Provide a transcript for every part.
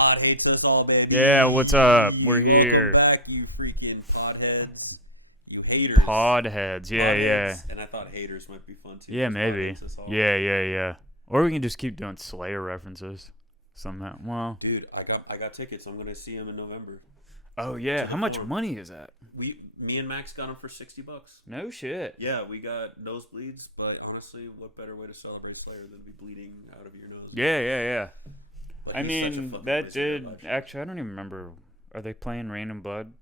Pod hates us all, baby. Yeah, what's up? We're here. Welcome back, you freaking podheads. You haters. Podheads. Yeah, yeah. And I thought haters might be fun too. Yeah, maybe. Yeah. Or we can just keep doing Slayer references somehow. Well, dude, I got tickets. I'm gonna see him in November. Oh yeah, how much money is that? Me and Max got them for $60. No shit. Yeah, we got nosebleeds, but honestly, what better way to celebrate Slayer than to be bleeding out of your nose? Yeah. But I mean, that did actually. I don't even remember. Are they playing Rain and Blood?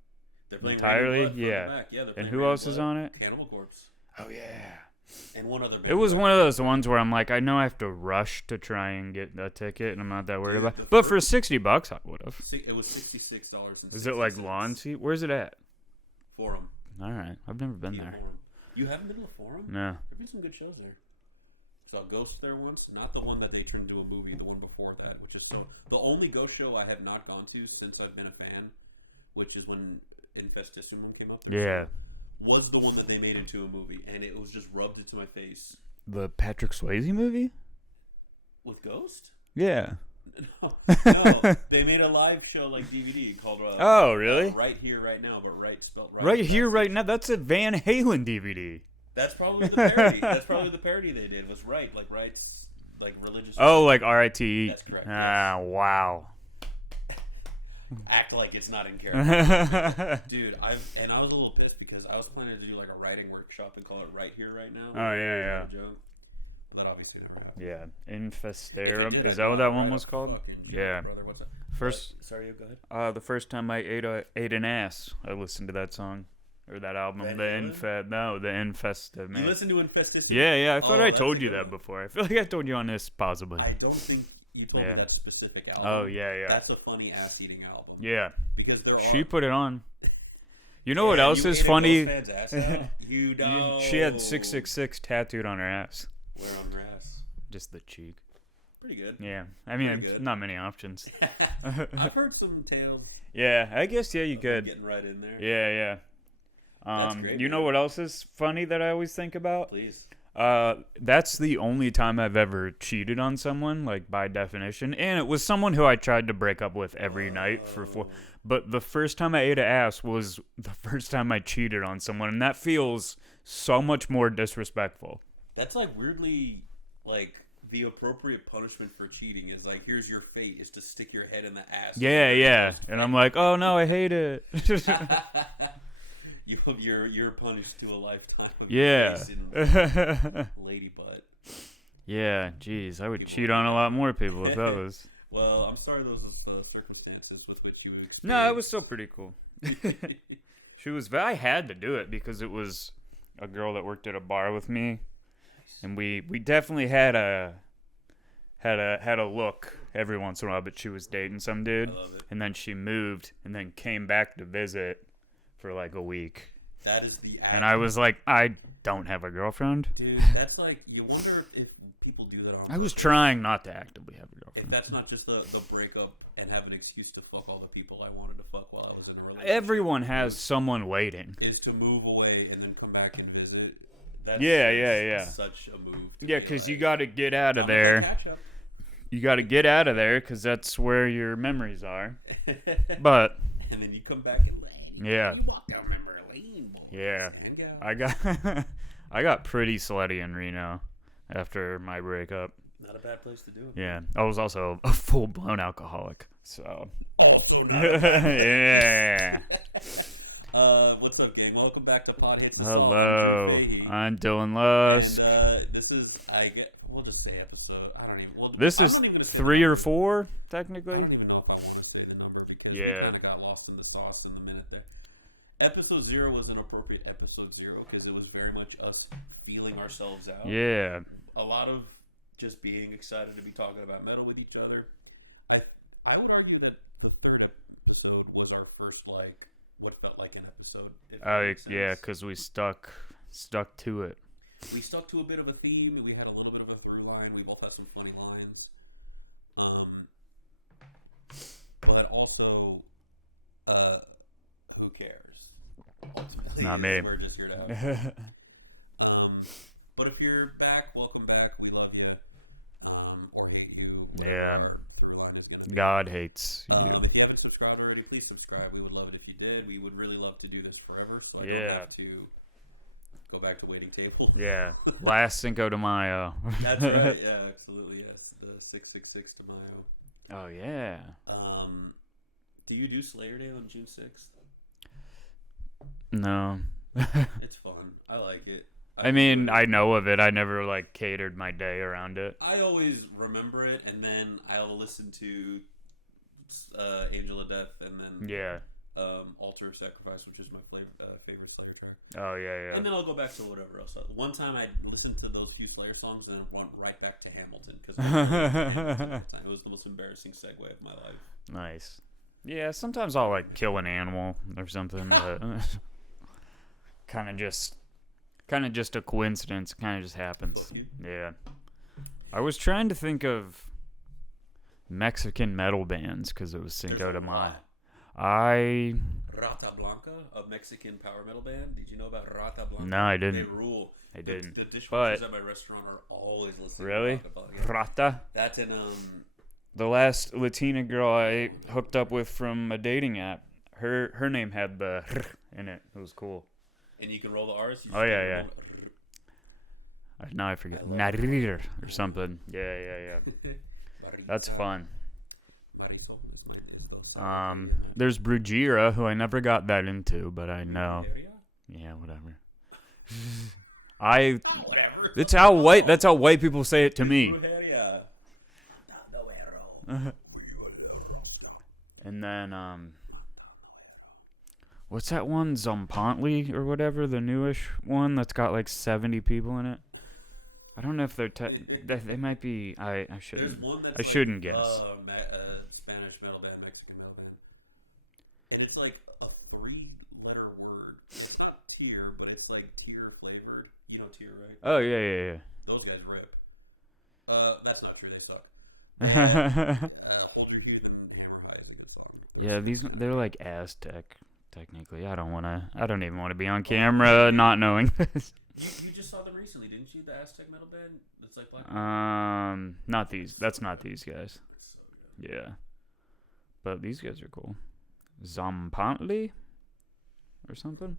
They're playing entirely. Rain and Blood yeah. And who else is on it? Cannibal Corpse. Oh yeah. And one other band. It was one of those ones where I'm like, I know I have to rush to try and get a ticket, and I'm not that worried about it. But for $60, I would have. It was $66. Is it like lawn seat? Where's it at? Forum. All right. I've never been there. Forum. You haven't been to the Forum? No. There have been some good shows there. Saw Ghost there once. Not the one that they turned into a movie, the one before that, which is the only Ghost show I have not gone to since I've been a fan, which is when Infestissimum came up there. Yeah. Was the one that they made into a movie, and it was just rubbed into my face. The Patrick Swayze movie? With Ghost? Yeah. No, they made a live show like DVD called. Oh, really? Right Here, Right Now, but spelled right. Right Here, Right Now. That's a Van Halen DVD. That's probably the parody. That's probably the parody they did. Was right, like rights, like religious. Oh, like R-I-T-E. That's correct. Ah, yes. Wow. Act like it's not in character. Dude, I was a little pissed because I was planning to do like a writing workshop and call it Right Here, Right Now. Oh, yeah. Joke. But that obviously never happened. Yeah. Infestarum. Is that I'd what that one right was called? Yeah. Brother, what's up? Sorry, go ahead. The first time I ate an ass, I listened to that song. Or that album. The Infesta, man. You listened to Infestissimum? Yeah. I thought I told you that before. I feel like I told you on this, possibly. I don't think you told me that specific album. Oh, yeah. That's a funny ass-eating album. Yeah. Because she put it on. You know what else is funny? You know. She had 666 tattooed on her ass. Where on her ass? Just the cheek. Pretty good. Yeah. I mean, not many options. I've heard some tales. Yeah, I guess, you could. Getting right in there. Yeah. That's great, you know what else is funny that I always think about? Please. That's the only time I've ever cheated on someone, like by definition, and it was someone who I tried to break up with every night for 4. But the first time I ate an ass was the first time I cheated on someone, and that feels so much more disrespectful. That's like weirdly like the appropriate punishment for cheating is like, here's your fate, is to stick your head in the ass. Yeah. And I'm like, oh no, I hate it. You're punished to a lifetime of lady butt. Yeah, geez, I would cheat on a lot more people if that was. Well, I'm sorry those are the circumstances with which you experienced. No, it was still pretty cool. I had to do it because it was a girl that worked at a bar with me, and we definitely had a look every once in a while, but she was dating some dude, and then she moved and then came back to visit for like a week. That is the act. And I was like, I don't have a girlfriend. Dude, that's like, you wonder if people do that on purpose. I was trying not to actively have a girlfriend. If that's not just the breakup and have an excuse to fuck all the people I wanted to fuck while I was in a relationship. Everyone has someone waiting. Is to move away and then come back and visit. That's such a move. Yeah, because you got to get out of there. You got to get out of there because that's where your memories are. But. And then you come back and yeah. You walk down memory lane. Boy. Yeah. I got pretty slutty in Reno after my breakup. Not a bad place to do it. Yeah. I was also a full-blown alcoholic. So. Also not a bad place. Yeah. What's up, gang? Welcome back to Pod Hits. Hello. I'm Dylan Lusk. And this is, we'll just say episode. I don't even. This is 3 or 4, technically. I don't even know if I want to say the number because we kind of got lost in the sauce in the minute there. Episode 0 was an appropriate episode 0 because it was very much us feeling ourselves out. Yeah. A lot of just being excited to be talking about metal with each other. I would argue that the 3rd episode was our first, like, what felt like an episode. Yeah, because we stuck to it. We stuck to a bit of a theme. We had a little bit of a through line. We both had some funny lines. But also, who cares? Ultimately, not me. We're just here to have fun. But if you're back, welcome back. We love you. Or hate you. Yeah. Our through line is going to be. God hates you. If you haven't subscribed already, please subscribe. We would love it if you did. We would really love to do this forever, so I don't have to go back to waiting table. Yeah. Last Cinco de Mayo. That's right. Yeah, absolutely. Yes, the 666 de Mayo. Oh yeah. Do you do Slayer Day on June 6th? No. It's fun. I like it. I mean, I know of it. I never like catered my day around it. I always remember it, and then I'll listen to Angel of Death, and then Altar of Sacrifice, which is my favorite Slayer track. Oh yeah. And then I'll go back to whatever else. One time I listened to those few Slayer songs and then went right back to Hamilton because it was the most embarrassing segue of my life. Nice. Yeah, sometimes I'll like kill an animal or something, but kind of just a coincidence. Kind of just happens. Yeah. I was trying to think of Mexican metal bands because it was Cinco de Mayo. Rata Blanca, a Mexican power metal band. Did you know about Rata Blanca? No, I didn't. They rule. I didn't. The dishwashers at my restaurant are always listening. Really? To Rata Blanca. Rata? That's in The last Latina girl I hooked up with from a dating app, her name had the in it. It was cool. And you can roll the R's. Oh yeah. Now I forget. Narir or something. Yeah. That's fun. There's Brugira, who I never got that into, but I know. Yeah, whatever. Whatever. That's how white people say it to me. And then what's that one? Zompantli or whatever, the newish one that's got like 70 people in it. I don't know if they're they might be. I shouldn't guess. Spanish metal band, Mexican metal band, and it's like a 3-letter word. It's not tier, but it's like tier flavored. You know tier, right? Oh yeah. Those guys rip. That's not true. They suck. Hold Your Youth and Hammer High is a good song. Yeah, they're like Aztec. Technically, I don't even want to be on camera not knowing this. You just saw them recently, didn't you? The Aztec metal band that's like black. Not these. That's not these guys. So good. Yeah, but these guys are cool. Zompantli or something.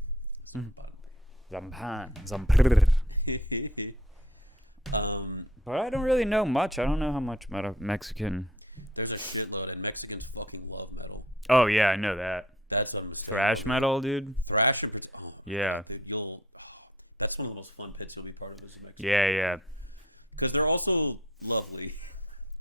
Zampr. But I don't really know much. I don't know how much Mexican. There's a shitload, and Mexicans fucking love metal. Oh yeah, I know that. That's thrash metal, dude. Thrash and yeah. Dude, that's one of the most fun pits you'll be part of as a Mexican. Yeah. Because they're also lovely.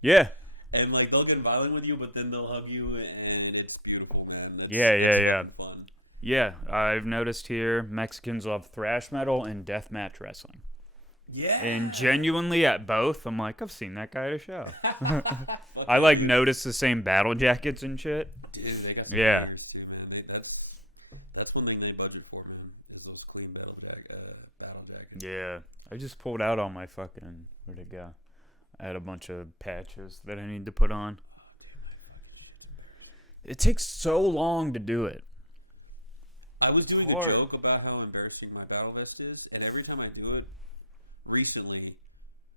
Yeah. And like they'll get violent with you, but then they'll hug you, and it's beautiful, man. That's Yeah. Fun. Yeah, I've noticed here Mexicans love thrash metal and deathmatch wrestling. Yeah. And genuinely at both, I'm like, I've seen that guy at a show. I like notice the same battle jackets and shit. Dude, they got some too, man. That's one thing they budget for, man, is those clean battle jackets. Yeah. I just pulled out all my fucking, where'd it go? I had a bunch of patches that I need to put on. It takes so long to do it. I was doing a joke about how embarrassing my battle vest is, and every time I do it, recently,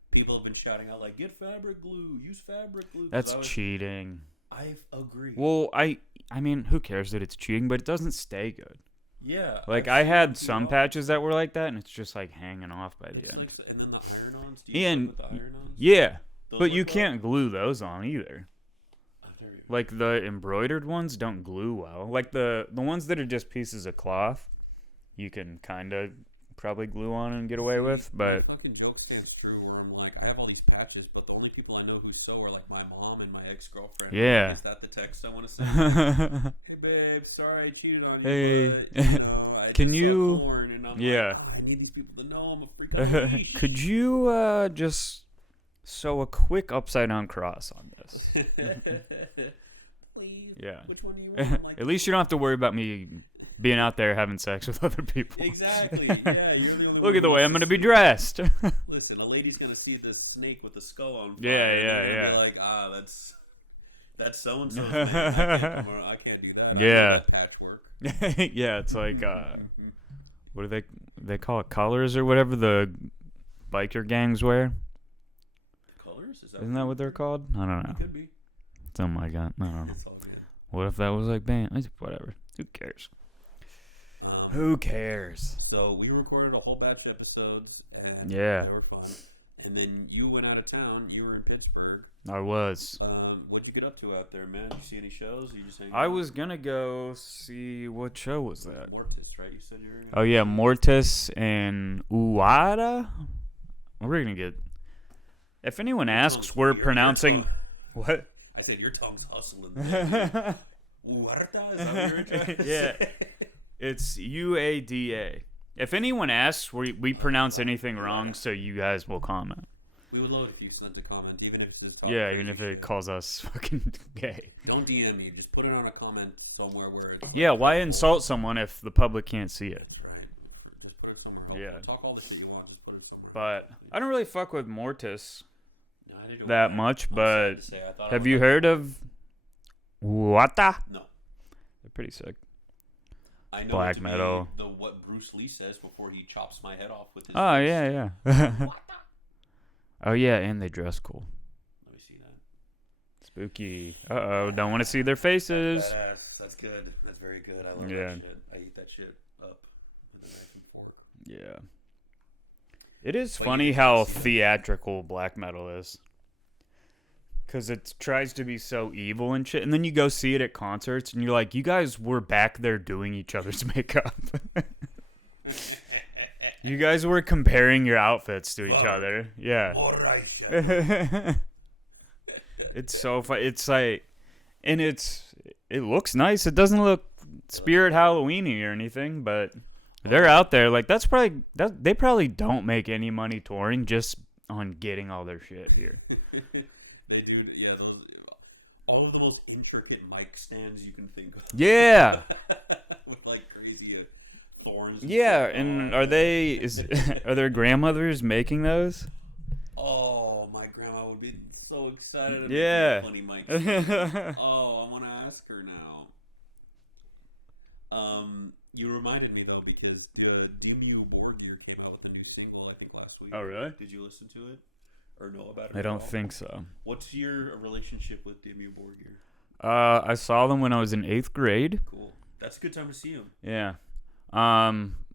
people have been shouting out like, "Get fabric glue, use fabric glue." That's cheating. I agree. Well, I mean, who cares that it's cheating, but it doesn't stay good. Yeah. Like, I had some patches that were like that, and it's just like hanging off by the end. Like, and then the iron-ons? Do you put the iron-ons? Yeah, but you can't glue those on either. you. Like the embroidered ones don't glue well. Like the ones that are just pieces of cloth, you can kind of probably glue on and get away with. But my fucking joke stands true where I'm like, I have all these patches, but the only people I know who sew are like my mom and my ex-girlfriend. Yeah. Like, is that the text I want to send? Hey babe, sorry I cheated on you. Hey. But, you know, I Can just you? saw porn, and I'm Yeah. like, oh, I need these people to know I'm a freaking Could you just sew a quick upside down cross on this? Please. Yeah. Which one do you want? Like, At least you don't have to worry about me being out there having sex with other people. exactly. Yeah, you're the only Look at the way I'm going to be dressed. Listen, a lady's going to see this snake with a skull on fire. Yeah. Be like, that's so and so's man. I can't do that. Yeah. Patchwork. Yeah, it's like what do they call it? Colors or whatever the biker gangs wear. Colors? Isn't that what they're called? I don't know. It could be. Something like that. I don't know. It's all good. What if that was like band? Whatever. Who cares? Who cares? So we recorded a whole batch of episodes, and Yeah. they were fun. And then you went out of town. You were in Pittsburgh. I was. What'd you get up to out there, man? Did you see any shows? Or you just hanging I out? was gonna go see what show was that? Mortis, right? You said you were gonna Oh yeah, Mortis and Uwada. We're gonna get. If anyone asks, we're pronouncing. What? I said your tongue's hustling. Uarta? Is that what you're trying to Yeah. say? It's UADA. If anyone asks, we pronounce anything wrong, so you guys will comment. We would love it if you sent a comment, even if it's just Yeah, even if it calls us fucking gay. Don't DM me. Just put it on a comment somewhere where it's Yeah, why insult someone if the public can't see it? That's right. Just put it somewhere else. Yeah. Talk all the shit you want. Just put it somewhere But else. I don't really fuck with Mortis No, I didn't that know much, I'm but sad to say, I thought I have would you like- heard of Wata? No. They're pretty sick. I know Black it to metal. Be what Bruce Lee says before he chops my head off with his. Oh, fist. yeah. What the? Oh, yeah, and they dress cool. Let me see that. Spooky. Uh-oh, don't want to see their faces. Badass. That's good. That's very good. I love Yeah. that shit. I eat that shit up with a knife and fork. Yeah. It is But funny you how see that. theatrical black metal is. Because it tries to be so evil and shit. And then you go see it at concerts, and you're like, you guys were back there doing each other's makeup. You guys were comparing your outfits to each Whoa. other. Yeah. Alright, It's so fun. It's like, and it looks nice. It doesn't look Spirit Halloween-y or anything, but they're out there. Like, they probably don't make any money touring just on getting all their shit here. They do, yeah. All of the most intricate mic stands you can think of. Yeah. With like crazy thorns. Yeah, stuff. and Oh, are their grandmothers making those? Oh, my grandma would be so excited. About Yeah. Funny mic. Oh, I want to ask her now. You reminded me though because the Demu Borgir came out with a new single I think last week. Oh, really? Did you listen to it or know about it? I at don't all? think so. What's your relationship with Demu Borgir? I saw them when I was in 8th grade. Cool. That's a good time to see him. Yeah.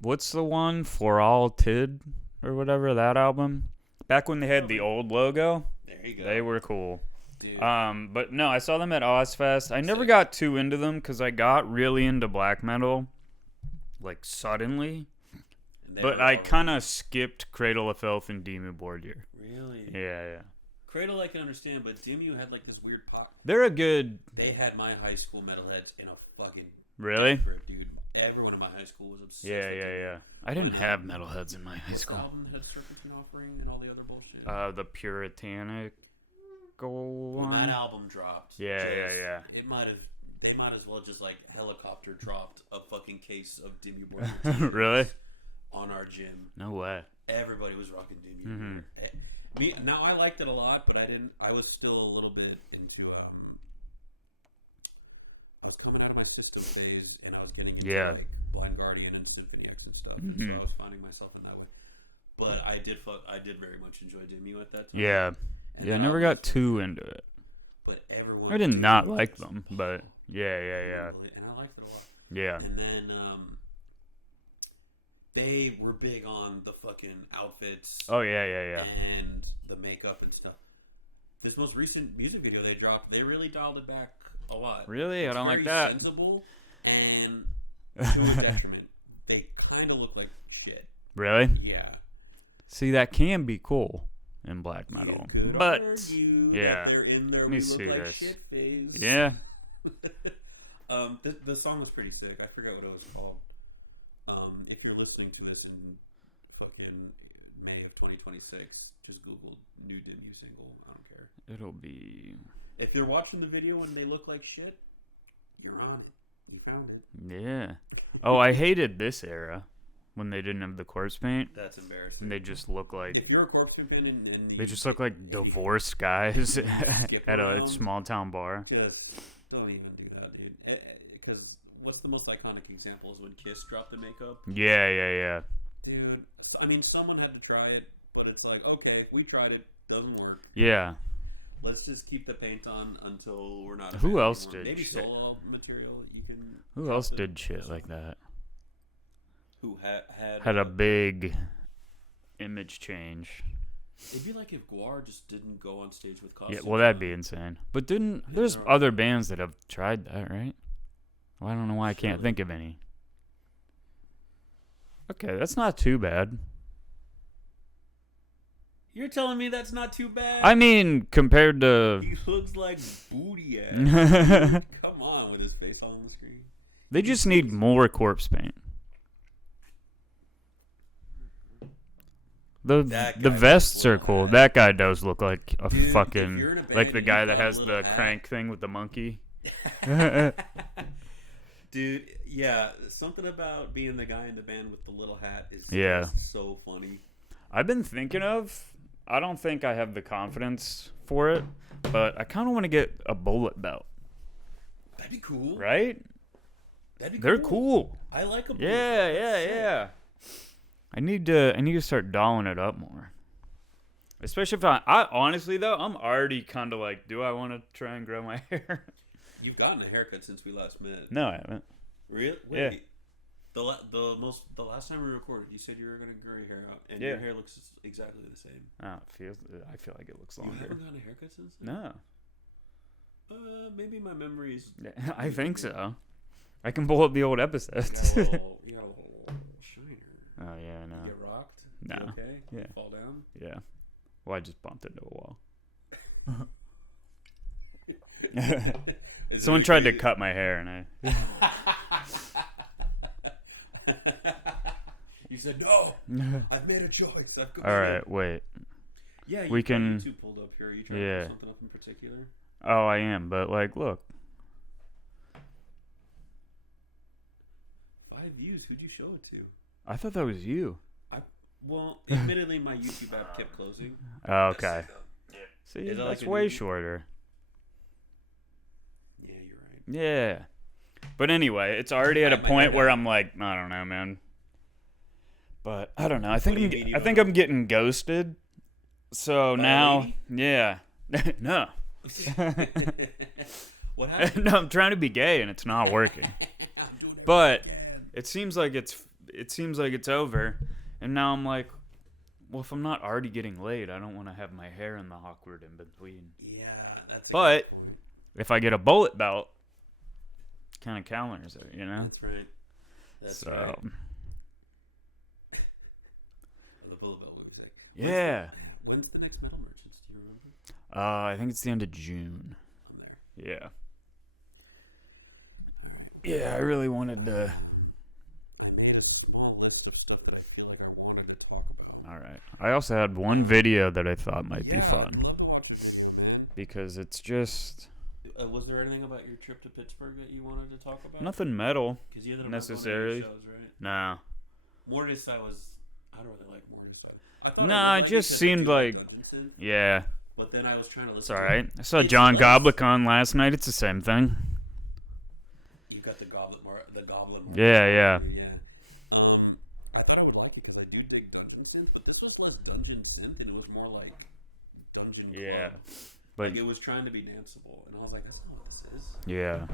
What's the one? For All Tid or whatever, that album? Back when they had the old logo, There you go. they were cool. Dude. But no, I saw them at Ozfest. I never got too into them because I got really into black metal, like suddenly. And they But were I all- kind of skipped Cradle of Filth and Demu Borgir. Really? Yeah. Cradle I can understand, but Demu had like this weird pop. They're a good... They had my high school metalheads in a fucking Really? grip, dude. Everyone in my high school was obsessed. Yeah. with Demu. I didn't have metalheads in my high What's school. the album that had Serpentine Offering and all the other bullshit? The Puritanic When that one. album dropped. Yeah. It might have. They might as well just like helicopter dropped a fucking case of Demu Borgir Really? on our gym. No way. Everybody was rocking Demu. Mhm. Me now, I liked it a lot, but I didn't. I was still a little bit into. I was coming out of my system phase, and I was getting into Yeah. like Blind Guardian and Symphony X and stuff. Mhm. So I was finding myself in that way. But I did very much enjoy Demu at that time. Yeah. And Yeah, I that never album got was- too into it. But everyone. I did was not into like it. them, but yeah. And I liked it a lot. Yeah. And then they were big on the fucking outfits. Oh, yeah. And the makeup and stuff. This most recent music video they dropped, they really dialed it back a lot. Really? I It's don't like very that. sensible and to a detriment. They kind of look like shit. Really? Yeah. See, that can be cool in black metal. You could But, argue yeah. that they're in there. Let me We see look like this. shit phase. Yeah. The song was pretty sick. I forget what it was called. If you're listening to this in fucking May of 2026, just Google new Demu single. I don't care. It'll be... If you're watching the video and they look like shit, you're on it. You found it. Yeah. Oh, I hated this era when they didn't have the corpse paint. That's embarrassing. And they just look like... If you're a Corpse fan and They just look like divorced guys Skip at a around. small town bar. just don't even do that, dude. Because what's the most iconic example is when Kiss dropped the makeup. Yeah. Dude, I mean, someone had to try it, but it's like, okay, we tried it, doesn't work. Yeah. Let's just keep the paint on until we're not. Who else anymore. did Maybe shit? solo material you can. Who else did shit like that? Who Had a big image change. It'd be like if Guar just didn't go on stage with Yeah, costumes. well, that'd be insane. But there's other bands that have tried that, right? Well, I don't know why I can't think of any. Okay, that's not too bad. You're telling me that's not too bad? I mean, compared to... He looks like booty ass. Come on, with his face all on the screen. They just need more corpse paint. The vests are cool. That guy does look like a fucking... Like the guy that has the crank thing with the monkey. Dude, yeah, something about being the guy in the band with the little hat is so funny. I've been thinking of... I don't think I have the confidence for it, but I kind of want to get a bullet belt. That'd be cool. Right? They're cool. I like them. Yeah. I need to start dolling it up more. Especially if I honestly though, I'm already kind of like, do I want to try and grow my hair? You've gotten a haircut since we last met. No, I haven't. Really? Wait. Yeah. The last time we recorded, you said you were gonna grow your hair out, and your hair looks exactly the same. Oh, I feel like it looks longer. You haven't gotten a haircut since then? No. Maybe my memories. I think so. I can pull up the old episodes. You got a little shiner. Oh yeah, no. You get rocked? No. You okay? Yeah. You fall down? Yeah. Well, I just bumped into a wall. Someone tried to cut my hair, and I. You said no. I've made a choice. I've All right, wait. Yeah, we can. YouTube pulled up here. Are you trying to put something up in particular? Oh, I am, but like, look. 5 views. Who'd you show it to? I thought that was you. Well, admittedly, my YouTube app kept closing. Oh, okay. See, Is that that's like a way new- shorter. Yeah, you're right. Yeah. But anyway, it's already at a point where I'm like, I don't know, man. But I don't know. I think I'm getting ghosted. So by now, yeah. No. What happened? No, I'm trying to be gay and it's not working. But it seems like it's over. And now I'm like, well, if I'm not already getting laid, I don't want to have my hair in the awkward in between. Yeah, that's. But if I get a bullet belt, kind of counters it, you know. That's right. That's right. The bullet belt was sick. Yeah. When's the next Metal Merchants? Do you remember? I think it's the end of June. I'm there. Yeah. Yeah, I really wanted to. I made a small list of stuff that I feel like I wanted to talk about. All right. I also had one video that I thought might be fun. I'd love to watch this video, man. Because it's just. Was there anything about your trip to Pittsburgh that you wanted to talk about? Nothing metal. Because you ended up necessarily. Shows, right? No. Mortis, I don't really like Mortis. No, it just seemed like. Yeah. But then I was trying to listen. It's alright. I saw John Goblicon last night. It's the same thing. You got the Goblin. Yeah. I thought I would like it because I do dig dungeon synth, but this was less dungeon synth and it was more like dungeon club. But like it was trying to be danceable, and I was like, that's not what this is. Yeah.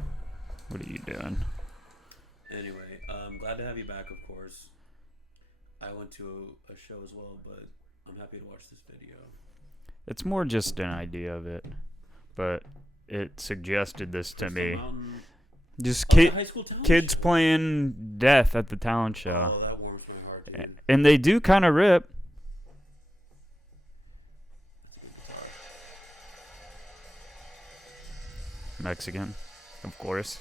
What are you doing? Anyway, glad to have you back, of course. I went to a show as well, but I'm happy to watch this video. It's more just an idea of it, but it suggested this to me. Just kids playing Death at the talent show. Oh, that warms my heart, dude. And they do kind of rip. Mexican, of course.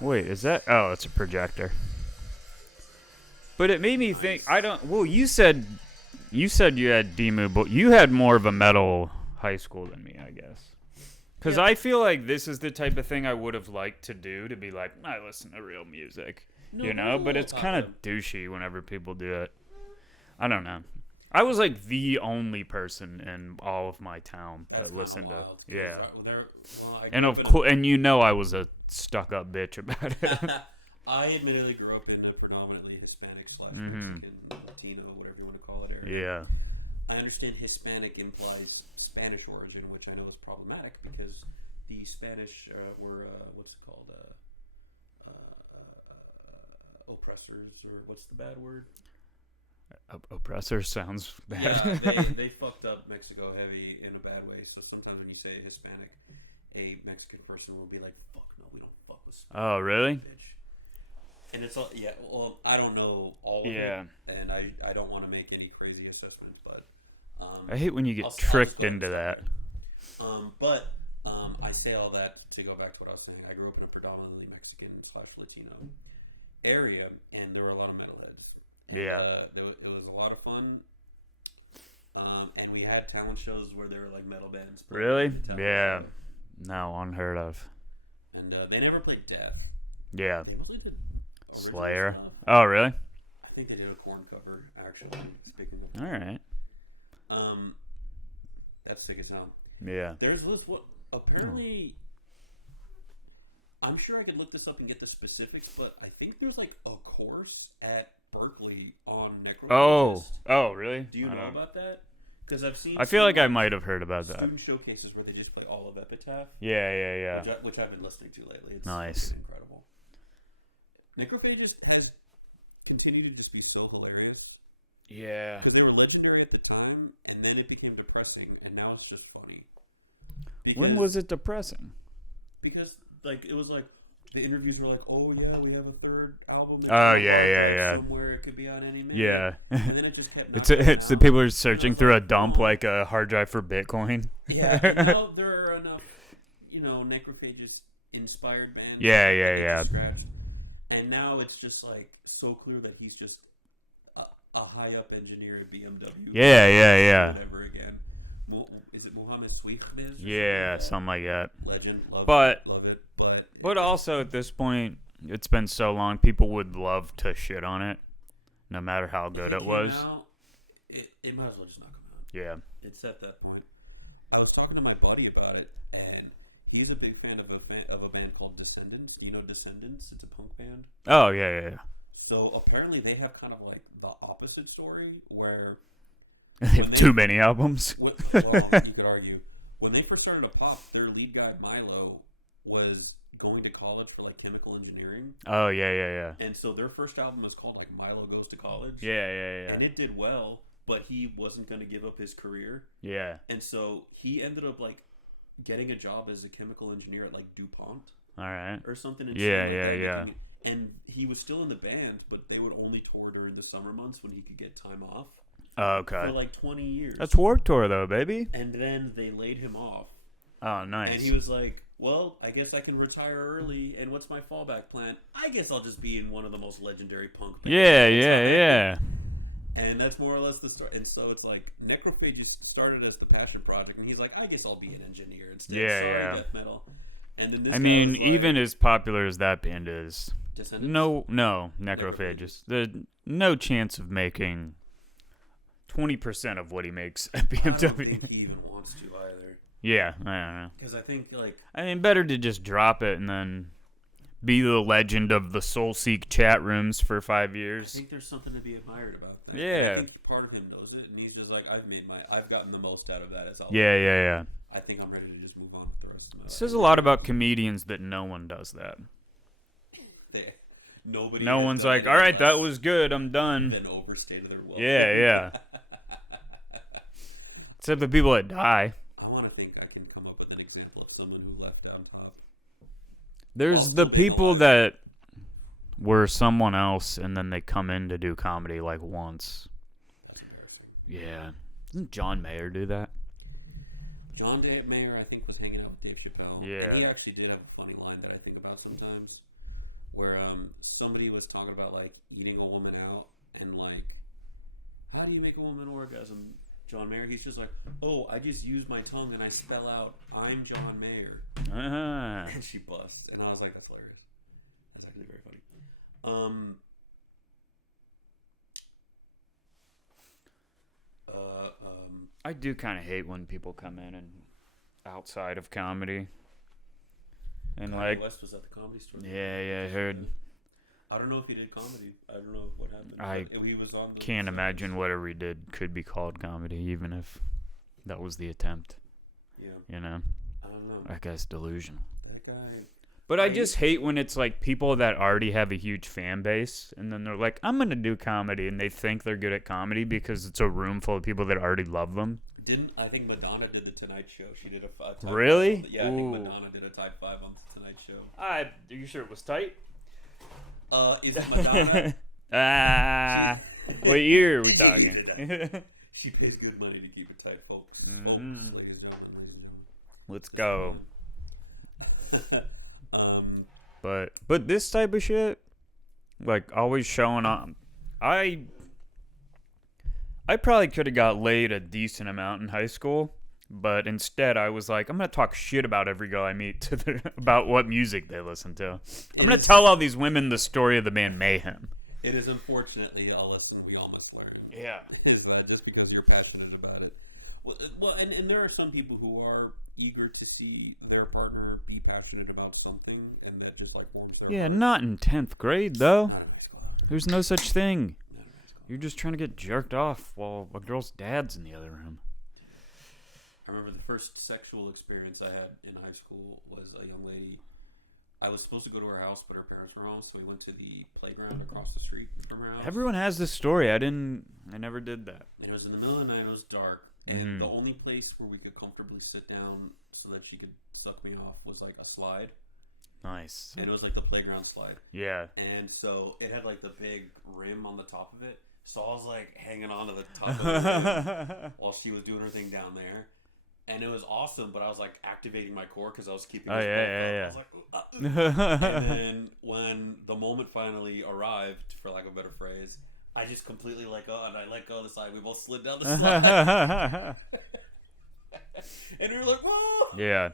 Wait, is that? Oh, it's a projector. But it made me think. Well, you said you had Demu, but you had more of a metal high school than me, I guess. Because I feel like this is the type of thing I would have liked to do, to be like, I listen to real music, But it's kind of douchey whenever people do it. I don't know. I was like the only person in all of my town that listened to. Yeah. And I was a stuck-up bitch about it. I admittedly grew up in a predominantly Hispanic / Mhm. Mexican, Latino, whatever you want to call it, area. Yeah. I understand Hispanic implies Spanish origin, which I know is problematic because the Spanish were what's it called oppressors, or what's the bad word? Oppressor sounds bad. Yeah, they fucked up Mexico heavy in a bad way. So sometimes when you say Hispanic, a Mexican person will be like, "Fuck no, we don't fuck with Spanish." Oh, really? Bitch. And it's all, yeah. Well, I don't know all of Yeah. it, and I don't want to make any crazy assessments, but I hate when you get I'll just tricked go ahead into and that. But I say all that to go back to what I was saying. I grew up in a predominantly Mexican / Latino area, and there were a lot of metalheads. And, Yeah. it was a lot of fun. And we had talent shows where there were like metal bands. playing Really? the talent Yeah. show. No, unheard of. And they never played Death. Yeah. They mostly did original Slayer. stuff. Oh, really? I think they did a Korn cover, actually. Speaking of, All right. that's sick as hell. Yeah. There's this what apparently. I'm sure I could look this up and get the specifics, but I think there's like a course at Berkeley on necrophagist. Oh, really? Do you know about that? Because I've seen. I feel like I might have heard about that. Student showcases where they just play all of Epitaph. Yeah. Which I've been listening to lately. It's Nice. incredible. Necrophagist has continued to just be so hilarious. Yeah. Because they were legendary at the time, and then it became depressing, and now it's just funny. When was it depressing? Because like it was like the interviews were like, "Oh yeah, we have a third album." Oh, yeah. Somewhere it could be on any minute. Yeah. And then it just kept. It's the people are searching through a dump like a hard drive for Bitcoin. Yeah. And now there are enough, necrophagist inspired bands. Yeah. Scratch. And now it's just like so clear that he's just a high up engineer at BMW. Yeah. Whatever again. Is it Mohammed Sweet? Yeah, something like that. Legend. Love it. But also at this point, it's been so long, people would love to shit on it, no matter how good it was. It might as well just not come out. Yeah. It's at that point. I was talking to my buddy about it, and he's a big fan of a band called Descendants. Do you know Descendants? It's a punk band. Oh, yeah. So apparently they have kind of like the opposite story, where They have too many albums. well, you could argue. When they first started to pop, their lead guy, Milo, was going to college for like chemical engineering. Oh, yeah. And so their first album was called like Milo Goes to College. Yeah. And it did well, but he wasn't going to give up his career. Yeah. And so he ended up like getting a job as a chemical engineer at like DuPont. All right. Or something. Yeah. And he was still in the band, but they would only tour during the summer months when he could get time off. Oh, okay. For like 20 years. That's Warped Tour, though, baby. And then they laid him off. Oh, nice. And he was like, well, I guess I can retire early, and what's my fallback plan? I guess I'll just be in one of the most legendary punk bands. Yeah. And that's more or less the story. And so it's like, Necrophagist started as the passion project, and he's like, I guess I'll be an engineer instead. Sorry, death metal. And then this even as popular as that band is, Descendants? no, Necrophagist. There's no chance of making 20% of what he makes at BMW. I don't think he even wants to either. Yeah, I don't know. Because I think, like... better to just drop it and then be the legend of the Soulseek chat rooms for 5 years. I think there's something to be admired about that. Yeah. I think part of him knows it, and he's just like, I've gotten the most out of that. As Yeah. I think I'm ready to just move on with the rest of my life. It says a lot about comedians that no one does that. No one's like, all right, that was good, I'm done. Then overstated their welcome. Yeah. Except the people that die. I want to think I can come up with an example of someone who left down top. There's Also the been people alive. that were someone else and then they come in to do comedy like once. That's embarrassing. Yeah. Doesn't John Mayer do that? John Mayer, I think, was hanging out with Dave Chappelle. Yeah. And he actually did have a funny line that I think about sometimes, where somebody was talking about like eating a woman out and like, how do you make a woman orgasm? John Mayer, he's just like, oh, I just use my tongue and I spell out, I'm John Mayer. Uh-huh. And she busts. And I was like, that's hilarious. That's actually very funny. I do kind of hate when people come in and outside of comedy. And Kanye like, West was at the Comedy Store. yeah, I heard. I don't know if he did comedy. I don't know what happened. I but he was on. Can't imagine whatever he did could be called comedy, even if that was the attempt. Yeah. You know? I don't know. That guy's delusional. That guy. But I just hate when it's like people that already have a huge fan base, and then they're like, I'm going to do comedy, and they think they're good at comedy because it's a room full of people that already love them. I think Madonna did the Tonight Show. She did a type Really? 5. Yeah, I think Madonna did a type 5 on the Tonight Show. Are you sure it was tight? Is it Madonna? What year are we talking? She pays good money to keep it tight, folks. Mm. Oh, ladies and gentlemen. Let's go. But this type of shit, like always showing up, I probably could have got laid a decent amount in high school, but instead I was like, I'm gonna talk shit about every girl I meet about what music they listen to. I'm gonna tell all these women the story of the band Mayhem. It is unfortunately a lesson we all must learn. Yeah, is that just because you're passionate about it. Well, and there are some people who are eager to see their partner be passionate about something, and that just like warms their heart. not in 10th grade though. Not in high school. There's no such thing. Not in high school. You're just trying to get jerked off while a girl's dad's in the other room. I remember the first sexual experience I had in high school was a young lady. I was supposed to go to her house, but her parents were home, so we went to the playground across the street from her house. Everyone has this story. I never did that. And it was in the middle of the night, it was dark, and the only place where we could comfortably sit down so that she could suck me off was like a slide. Nice. And it was like the playground slide. Yeah. And so it had like the big rim on the top of it. So I was like hanging on to the top of the rim while she was doing her thing down there. And it was awesome, but I was like activating my core because I was keeping this yeah. I was like, and then when the moment finally arrived, for lack of a better phrase, I just completely let go, and I let go of the slide. We both slid down the slide. And we were like, whoa! Yeah.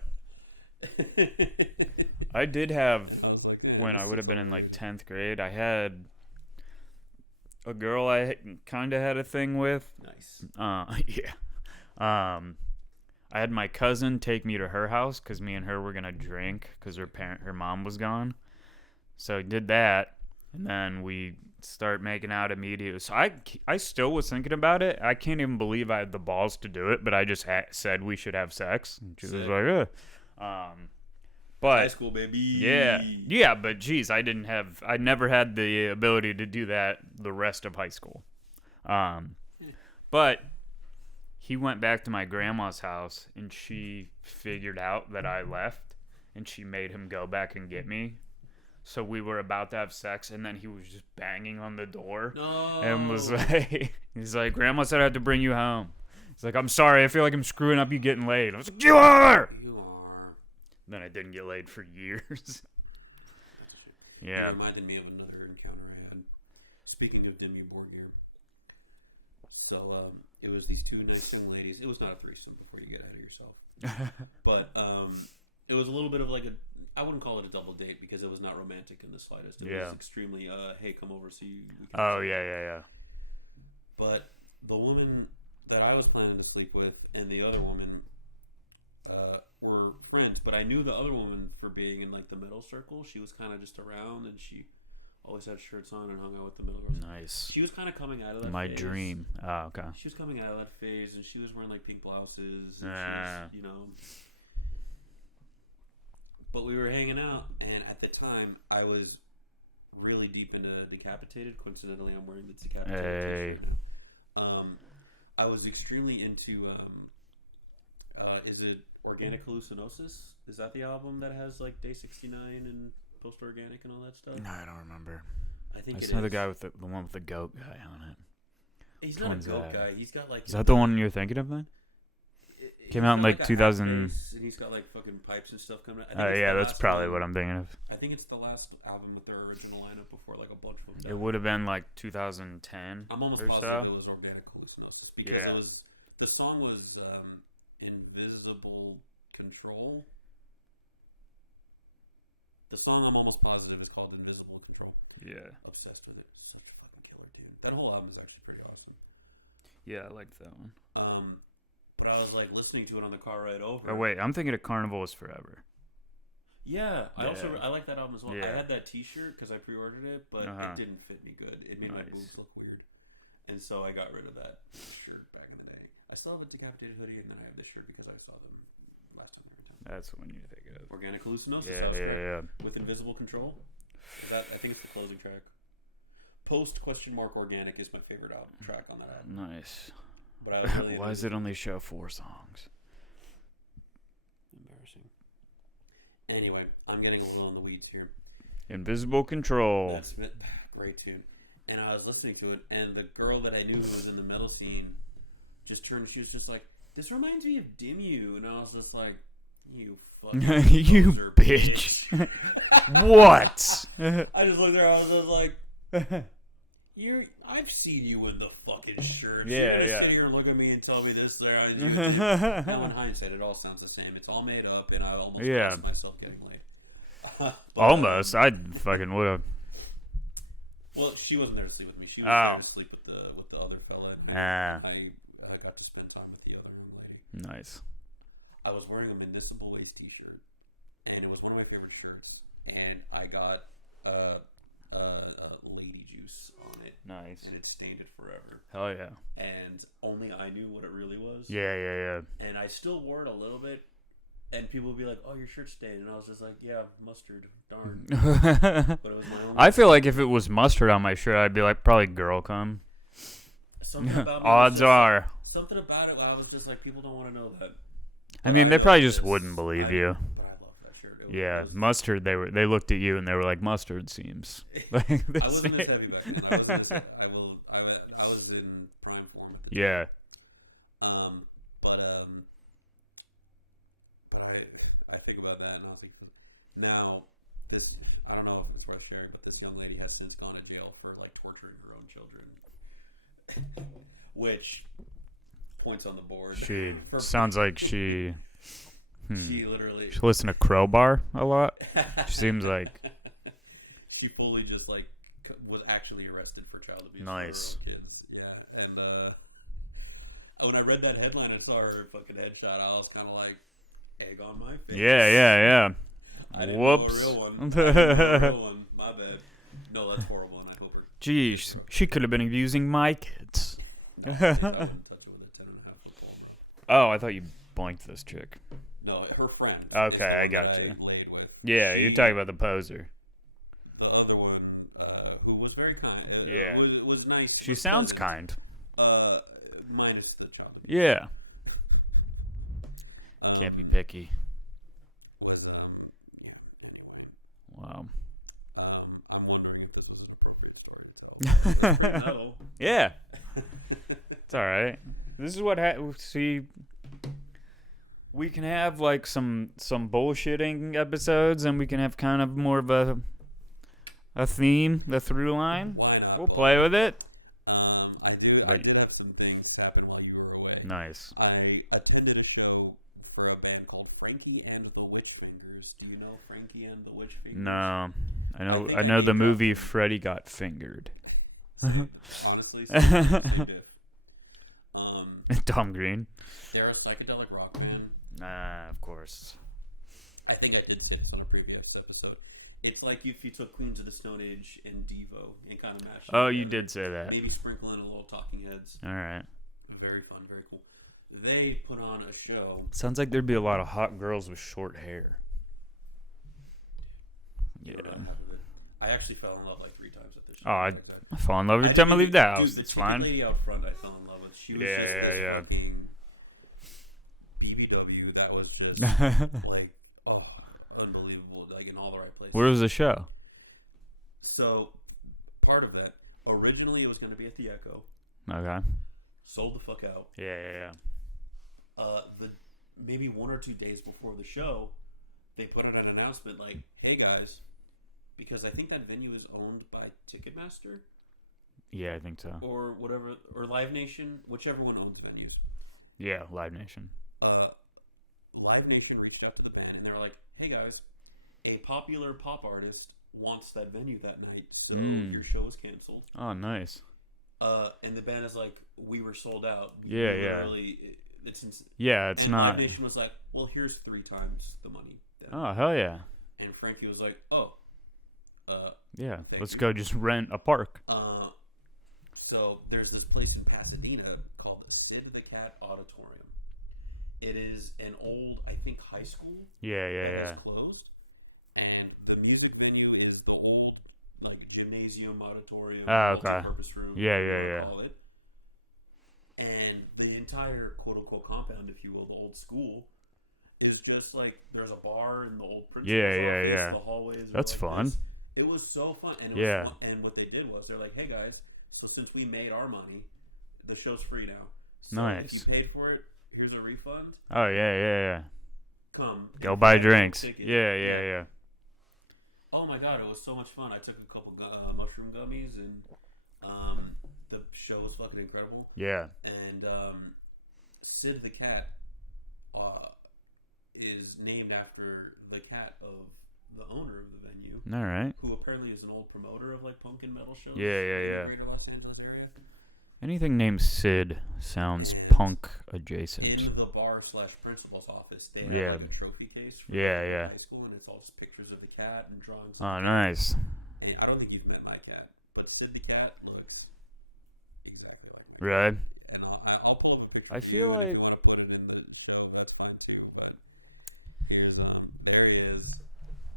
I did have, I was like, when I would have been in like 10th grade, I had a girl I kind of had a thing with. Nice. Yeah. I had my cousin take me to her house because me and her were going to drink because her mom was gone. So I did that, and then we start making out immediately. So I still was thinking about it. I can't even believe I had the balls to do it, but I just said we should have sex. And she was like, but high school, baby. Yeah, but geez, I never had the ability to do that the rest of high school. But he went back to my grandma's house, and she figured out that I left, and she made him go back and get me. So we were about to have sex, and then he was just banging on the door. No. And was like, he's like, Grandma said I had to bring you home. He's like, I'm sorry, I feel like I'm screwing up you getting laid. I was like, you are! You are. Then I didn't get laid for years. Yeah. It reminded me of another encounter I had. Speaking of Demi Borgir. So, it was these two nice young ladies. It was not a threesome before you get ahead of yourself. But, it was a little bit of like I wouldn't call it a double date because it was not romantic in the slightest. It was extremely, hey, come over so we can Yeah. But the woman that I was planning to sleep with and the other woman were friends, but I knew the other woman for being in like the middle circle. She was kind of just around, and she always had shirts on and hung out with the middle girls. Nice. She was kind of coming out of that My phase. dream. Oh, okay. She was coming out of that phase, and she was wearing like pink blouses, and she was, But we were hanging out, and at the time, I was really deep into Decapitated. Coincidentally, I'm wearing the Decapitated t-shirt now. I was extremely into, is it Organic Hallucinosis? Is that the album that has, like, Day 69 and Post-Organic and all that stuff? No, I don't remember. I think I it saw is. the guy with the one with the goat guy on it. He's not a goat guy. He's got, like... Is that the one you're thinking of, then? Came out in like 2000. And he's got like fucking pipes and stuff coming out. Yeah, that's probably what I'm thinking of. I think it's the last album with their original lineup before like a bunch of them died. It would have been like 2010. I'm almost positive it was Organic Hallucinosis because it was the song was Invisible Control. The song I'm almost positive is called Invisible Control. Yeah. Obsessed with it. Such a fucking killer tune. That whole album is actually pretty awesome. Yeah, I liked that one. But I was like listening to it on the car ride over. Oh wait, I'm thinking of Carnival is Forever. Yeah, I also Yeah. I like that album as well. I Yeah. had that T-shirt because I pre-ordered it, but Uh-huh. it didn't fit me good. It made my Nice. boobs look weird, and so I got rid of that shirt back in the day. I still have a decapitated hoodie, and then I have this shirt because I saw them last time they were in town. That's what you think of. Organic hallucinosis. Yeah, that was yeah, correct. yeah. With invisible control. Is that I think it's the closing track. Post question mark organic is my favorite album track on that album. Nice. But I was really Why does it only show 4 songs? embarrassing. Anyway, I'm getting a little in the weeds here. Invisible Control. That's great tune. And I was listening to it, and the girl that I knew who was in the metal scene just turned. She was just like, "This reminds me of Dim You," and I was just like, "You fucking You poser bitch." What? I just looked at her. I was just like, I've seen you in the fucking shirt. Yeah, You're gonna yeah. sit here and look at me and tell me this, there. Now in hindsight, it all sounds the same. It's all made up, and I almost Yeah. lost myself getting laid. But, Almost. I fucking would have. Well, she wasn't there to sleep with me. She was Oh. there to sleep with the other fella. Ah, I got to spend time with the other young lady. nice. I was wearing a municipal waste T-shirt, and it was one of my favorite shirts. And I got lady juice on it, Nice. and it stained it forever. Hell yeah. And only I knew what it really was. Yeah, yeah, And I still wore it a little bit, and people would be like, "Oh, your shirt's stained," and I was just like, "Yeah, mustard, darn." yeah. But it was my own. I feel like if it was mustard on my shirt, I'd be like, probably girl cum. Something about me was Odds just- are. something about it. I was just like, people don't want to know that. I mean, I they love probably just this. wouldn't believe you. But I love that shirt. It Yeah, was- mustard. They looked at you and they were like, mustard seems. Like I the wasn't this same. heavy back then. I was in prime form. At the Yeah. time. But I think about that and I was like, now this I don't know if it's worth sharing, but this young lady has since gone to jail for like torturing her own children, which points on the board. She for- sounds like she She literally. she listens to Crowbar a lot. She seems like she fully just like was actually arrested for child abuse. Nice. For her own kids. Yeah, and when I read that headline and saw her fucking headshot, I was kind of like, egg on my face. yeah. I didn't Whoops. know a real one. I didn't know a real one. My bad. No, that's horrible, and I hope her. Geez, she could have been abusing my kids. I wouldn't touch her with a 10.5-foot pole. Oh, I thought you boinked this chick. No, her friend. Okay, is the I one got that you. I laid with. Yeah, you're She- talking about the poser. The other one, who was very kind. Yeah. Was nice. She was sounds pleasant. kind. Minus the child abuse. Yeah. Um, Can't be picky. Was yeah. Anyway, Wow. I'm wondering if this was an appropriate story to tell. No. Yeah. It's all right. This is what see. We can have like some bullshitting episodes, and we can have kind of more of a theme, the through line. Why not? We'll play with it. I But- did have some things happen while you were away. Nice. I attended a show for a band called Frankie and the Witch Fingers. Do you know Frankie and the Witch Fingers? No, I know. think I I know need the to- movie Freddy Got Fingered. Honestly, something diff. Tom Green. They're a psychedelic rock band. Nah, of course. I think I did say this on a previous episode. It's like if you took Queens of the Stone Age and Devo and kind of mashed them Oh, you together. did say that. Maybe sprinkle in a little Talking Heads. All right. Very fun, very cool. They put on a show. Sounds like there'd be a lot of hot girls with short hair. Yeah. You're right, half of it. I actually fell in love like 3 times at this show. Oh, I fall in love every time I leave the house. The It's chicken fine. lady out front, I fell in love with. She was Yeah, just yeah, this yeah. fucking BBW that was just like, oh, unbelievable. Like in all the right places. Where was the show? So, part of that, originally it was going to be at the Echo. Okay. Sold the fuck out. Yeah. The maybe 1 or 2 days before the show, they put out an announcement like, "Hey guys," because I think that venue is owned by Ticketmaster Yeah, I think so. or whatever, or Live Nation, whichever one owns venues. Yeah, Live Nation. Live Nation reached out to the band and they were like, "Hey guys, a popular pop artist wants that venue that night, so your show is canceled." Oh, nice. And the band is like, "We were sold out." Yeah, yeah. Literally, it's Yeah, it's and not. Live Nation was like, "Well, here's 3 times the money." Then. Oh, hell yeah. And Frankie was like, "Oh, Yeah, thank let's you." go just rent a park. So there's this place in Pasadena called Sid the Cat Auditorium. It is an old, I think, high school that has closed, and the music venue is the old like gymnasium auditorium, multi-purpose room, whatever you want to call it. And the entire quote-unquote compound, if you will, the old school, is just like there's a bar in the old principal's office. The hallways. That's like fun. This. It was so fun, and it was fun. And what they did was they're like, "Hey guys, so since we made our money, the show's free now. So Nice. if you paid for it, here's a refund. Oh yeah. Come Go buy drinks. Yeah. Oh my god, it was so much fun. I took a couple mushroom gummies, and the show was fucking incredible. Yeah. And Sid the Cat is named after the cat of the owner of the venue. All right. Who apparently is an old promoter of like punk and metal shows. Yeah. In the greater Los Angeles area. Anything named Sid sounds punk adjacent. In the bar/principal's office, they have like a trophy case from high school, and it's all just pictures of the cat and drawings. Oh, nice. And I don't think you've met my cat, but Sid the cat looks exactly like my Right. cat. And I'll pull up a picture. I feel like if you want to put it in the show, that's fine too. But here's there he is.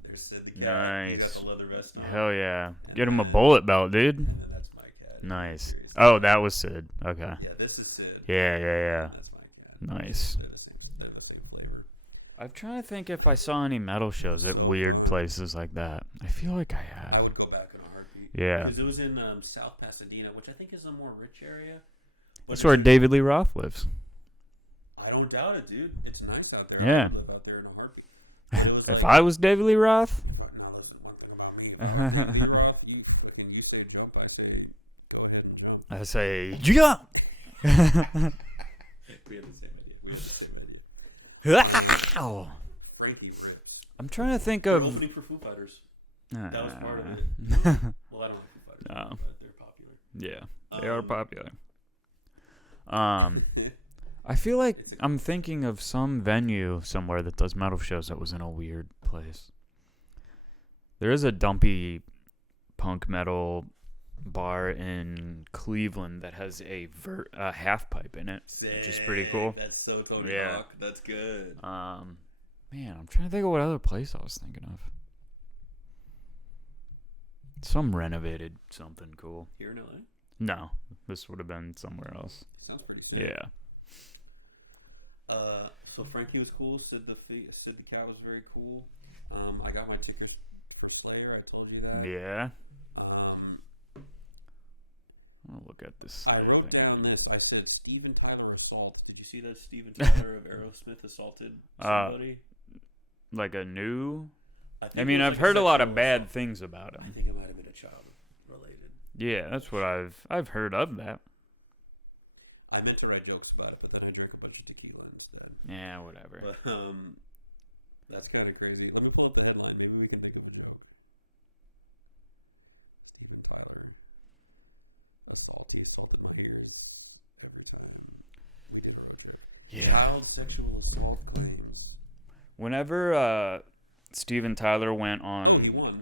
There's Sid the cat. Nice. He's got the leather vest on. Hell yeah. And Get him a bullet belt, dude. And then that's my cat. Nice. Oh, that was Sid. Okay. Yeah, this is Sid. Yeah. That's my cat. Nice. They're the same flavor. I'm trying to think if I saw any metal shows at weird places like that. I feel like I have. I would go back in a heartbeat. Yeah. Because it was in South Pasadena, which I think is a more rich area. That's where David Lee Roth lives. I don't doubt it, dude. It's nice out there. Yeah. I would live out there in a heartbeat. If I was David Lee Roth. Now listen, one thing about me. If David Lee Roth, you say jump, I say go ahead and jump. I say jump. We have the same idea. Wow. Frankie rips. I'm trying to think They're of. opening for Foo Fighters. That was part of it. Well, I don't like Foo Fighters, No. but they're popular. Yeah, they are popular. I feel like I'm thinking of some venue somewhere that does metal shows that was in a weird place. There is a dumpy punk metal bar in Cleveland that has a half pipe in it, which is pretty cool. That's so Tony Hawk. That's good. Man, I'm trying to think of what other place I was thinking of. Some renovated something cool. Here in LA? No, this would have been somewhere else. Sounds pretty sick. Yeah. So Frankie was cool. Sid the cat was very cool. I got my tickets for Slayer. I told you that. Yeah. I'll look at this. I wrote down this. I said Steven Tyler assault. Did you see that Steven Tyler of Aerosmith assaulted somebody? Like a new. I mean, I've heard a lot of bad things about him. I think it might have been a child related. Yeah, that's what I've heard of that. I meant to write jokes about it, but then I drank a bunch of tequila instead. Yeah, whatever. But that's kind of crazy. Let me pull up the headline. Maybe we can think of a joke. Steven Tyler assault. He assaulted my ears every time. We can road trip. Yeah. Child sexual assault claims. Whenever Steven Tyler went on. Oh, he won.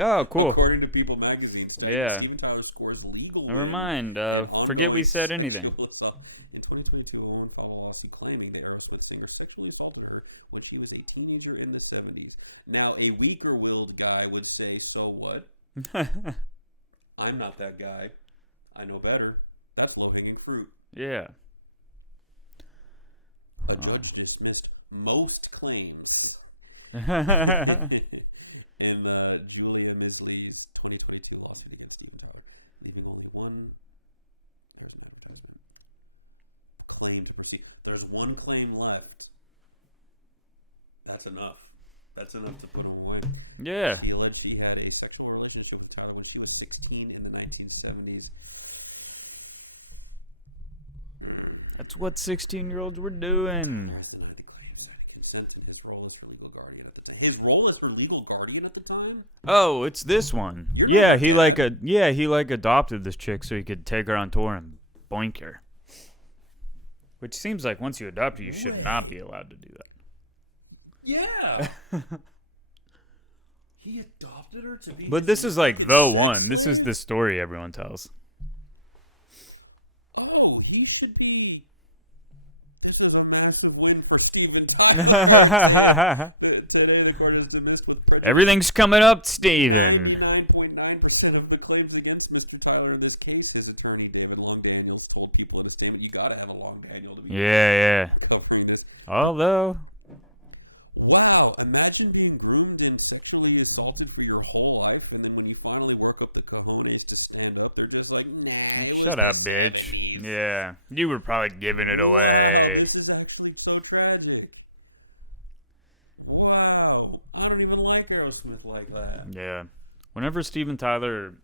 Oh, cool. According to People magazine, Steven Tyler scores legal. Never mind. Forget we said anything. In 2022, a woman filed a lawsuit claiming the Aerosmith singer sexually assaulted her when she was a teenager in the 70s. Now, a weaker-willed guy would say, "So what? I'm not that guy. I know better. That's low-hanging fruit." Yeah. A judge dismissed most claims in Julia Misley's 2022 lawsuit against Steven Tyler, leaving only one. There's an advertisement. Claim to proceed. There's one claim left. That's enough. That's enough to put him away. Yeah. He alleged she had a sexual relationship with Tyler when she was 16 in the 1970s. That's what 16-year-olds were doing. Consent and his role as her legal guardian at the time. His role as her legal guardian at the time? Oh, it's this one. He adopted this chick so he could take her on tour and boink her. Which seems like once you adopt her, you should not be allowed to do that. Yeah. He adopted her to be. But this is like the one. This is the story everyone tells. Oh, he should be. This is a massive win for Steven Tyler. Today, the court is dismissed with prejudice. Everything's coming up, Steven. 99.9% of the claims against Mr. Tyler in this case, his attorney David Long Daniels told people in a statement, "You gotta have a Long Daniel to be." Yeah. Although. Wow, imagine being groomed and sexually assaulted for your whole life, and then when you finally work up the cojones to stand up, they're just like, nah. Like, shut up, bitch. Yeah. You were probably giving it away. Wow, this is actually so tragic. Wow. I don't even like Aerosmith like that. Yeah. Whenever Steven Tyler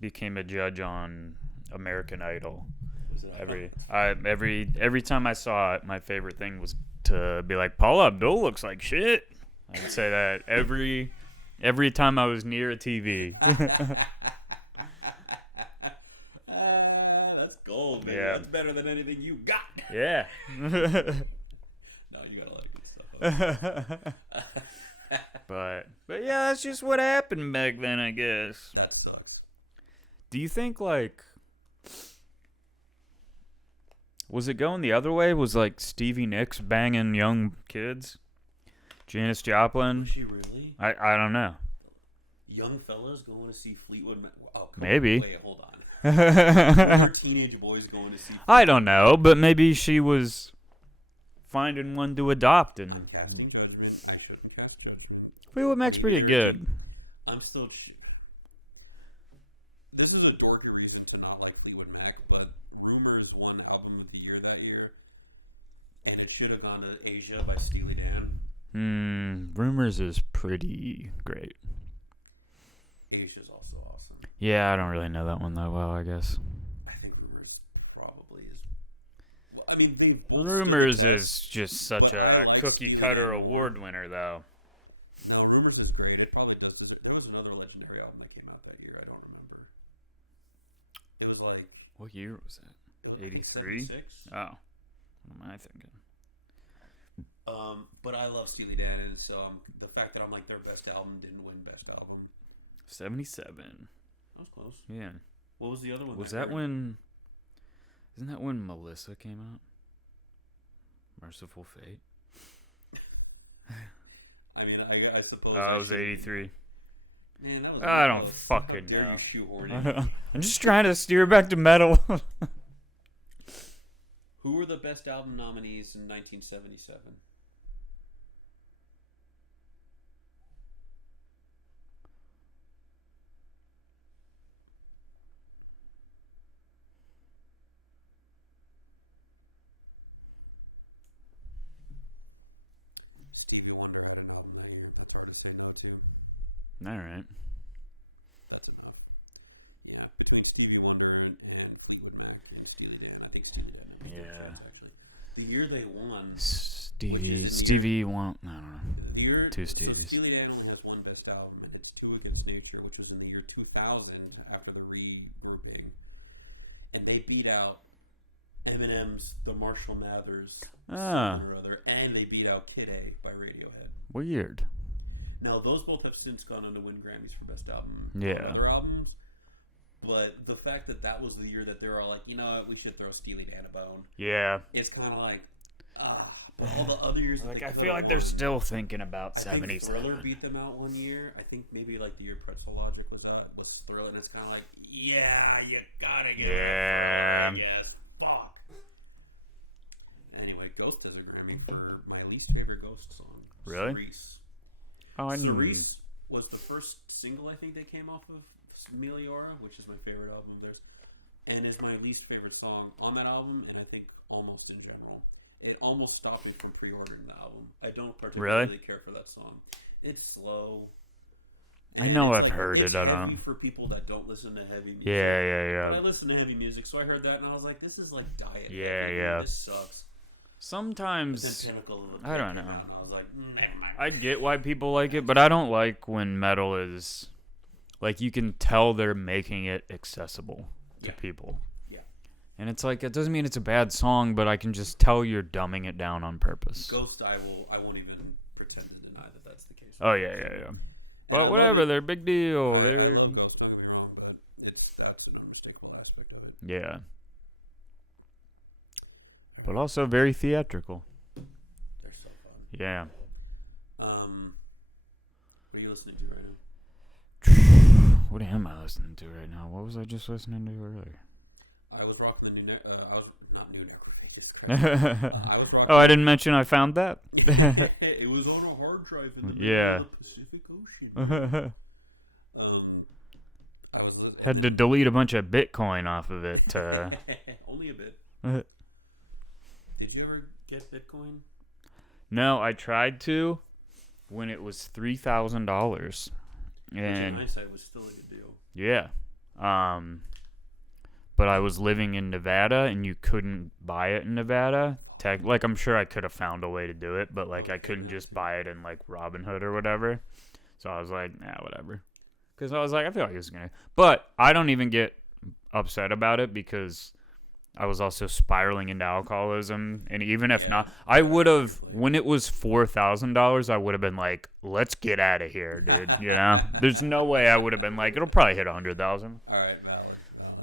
became a judge on American Idol, every time I saw it, my favorite thing was to be like, Paula Abdul looks like shit. I would say that every time I was near a TV. That's gold, man. Yeah. That's better than anything you got. Yeah. No, you gotta like good stuff. But yeah, that's just what happened back then, I guess. That sucks. Do you think, like, was it going the other way? Was, like, Stevie Nicks banging young kids? Janis Joplin? Was she really? I don't know. Young fellas going to see Fleetwood Mac? Oh, Maybe. Wait, hold on. Were teenage boys going to see I don't know, but maybe she was finding one to adopt. And I'm casting judgment. I shouldn't cast judgment. Fleetwood Mac's pretty good. I'm still... This is a dorky reason to not like Fleetwood Mac, but Rumors won Album of the Year that year, and it should have gone to Asia by Steely Dan. Rumors is pretty great. Asia's also awesome. Yeah, I don't really know that one that well, I guess. I think Rumors probably is... Well, I mean, they both Rumors is just such but I a like cookie-cutter Steely Dan. award winner, though. No, Rumors is great. It probably does. There was another legendary album that came out that year. I don't remember. It was like... What year was that? It was 83? 76. Oh. What am I thinking? But I love Steely Dan, and so the fact that I'm like their best album didn't win best album. 77. That was close. Yeah. What was the other one? Was that when... Isn't that when Melissa came out? Merciful Fate? I mean, I suppose... Oh, it was 83. Man, that was... I don't close. fucking How dare know. you shoehorn it. I'm just trying to steer back to metal. Who were the best album nominees in 1977? Stevie Wonder had an album that year. That's hard to say no to. All right. That's enough. Yeah, between Stevie Wonder and Fleetwood Mac and Steely Dan, I think Steely Dan. Yeah. Actually, the year they won. Stevie won. I don't know. The year, Two so Stevies. Steely Dan only has one best album, and it's Two Against Nature, which was in the year 2000 after the regrouping, and they beat out Eminem's The Marshall Mathers, or other, and they beat out Kid A by Radiohead. Weird. Now, those both have since gone on to win Grammys for Best Album Yeah. on other albums. But the fact that that was the year that they were all like, you know what, we should throw Steely Dan a bone. Yeah. It's kind of like, but all the other years, Like, that I they feel like won, they're still thinking about I think 77. Thriller beat them out one year. I think maybe like the year Pretzel Logic was out was Thriller, and it's kind of like, yeah, you gotta get Yeah. yes, fuck. Anyway, Ghost has a Grammy for my least favorite Ghost song. Really? Cerise. Oh, I knew. Cerise was the first single I think they came off of Meliora, which is my favorite album of theirs, and is my least favorite song on that album, and I think almost in general. It almost stopped me from pre-ordering the album. I don't particularly care for that song. It's slow. I and know it's I've heard it's it. I heavy don't. for people that don't listen to heavy music. Yeah. But I listen to heavy music, so I heard that and I was like, "This is like diet. Yeah, heavy. yeah. This sucks." But Sometimes then Pinnacle of the I don't came know. out, and I was like, "Never mind." I get why people like it, but I don't like when metal is like you can tell they're making it accessible to people. Yeah. And it's like it doesn't mean it's a bad song, but I can just tell you're dumbing it down on purpose. Ghost, I won't even pretend to deny that Oh yeah. But whatever, they're a big deal. I They're love ghosts. Don't get me wrong, but that's an unmistakable aspect of it. yeah. But also very theatrical. They're so fun. Yeah. What are you listening to right now? What am I listening to right now? What was I just listening to earlier? I was rocking the new I was not new I was rocking. Oh, I didn't mention I found that. It was on a hard drive in the middle of the Pacific Ocean. I was Had to delete a bunch of Bitcoin off of it. Only a bit. Did you ever get Bitcoin? No, I tried to when it was $3,000. Which in hindsight was still a good deal. Yeah. But I was living in Nevada, and you couldn't buy it in Nevada. Like, I'm sure I could have found a way to do it, but, like, I couldn't just buy it in, like, Robinhood or whatever. So I was like, nah, whatever. Because I was like, I feel like this is going to... But I don't even get upset about it because I was also spiraling into alcoholism. And even if not, I would have... When it was $4,000, I would have been like, let's get out of here, dude. You know? There's no way I would have been like, it'll probably hit 100,000. All right, valid.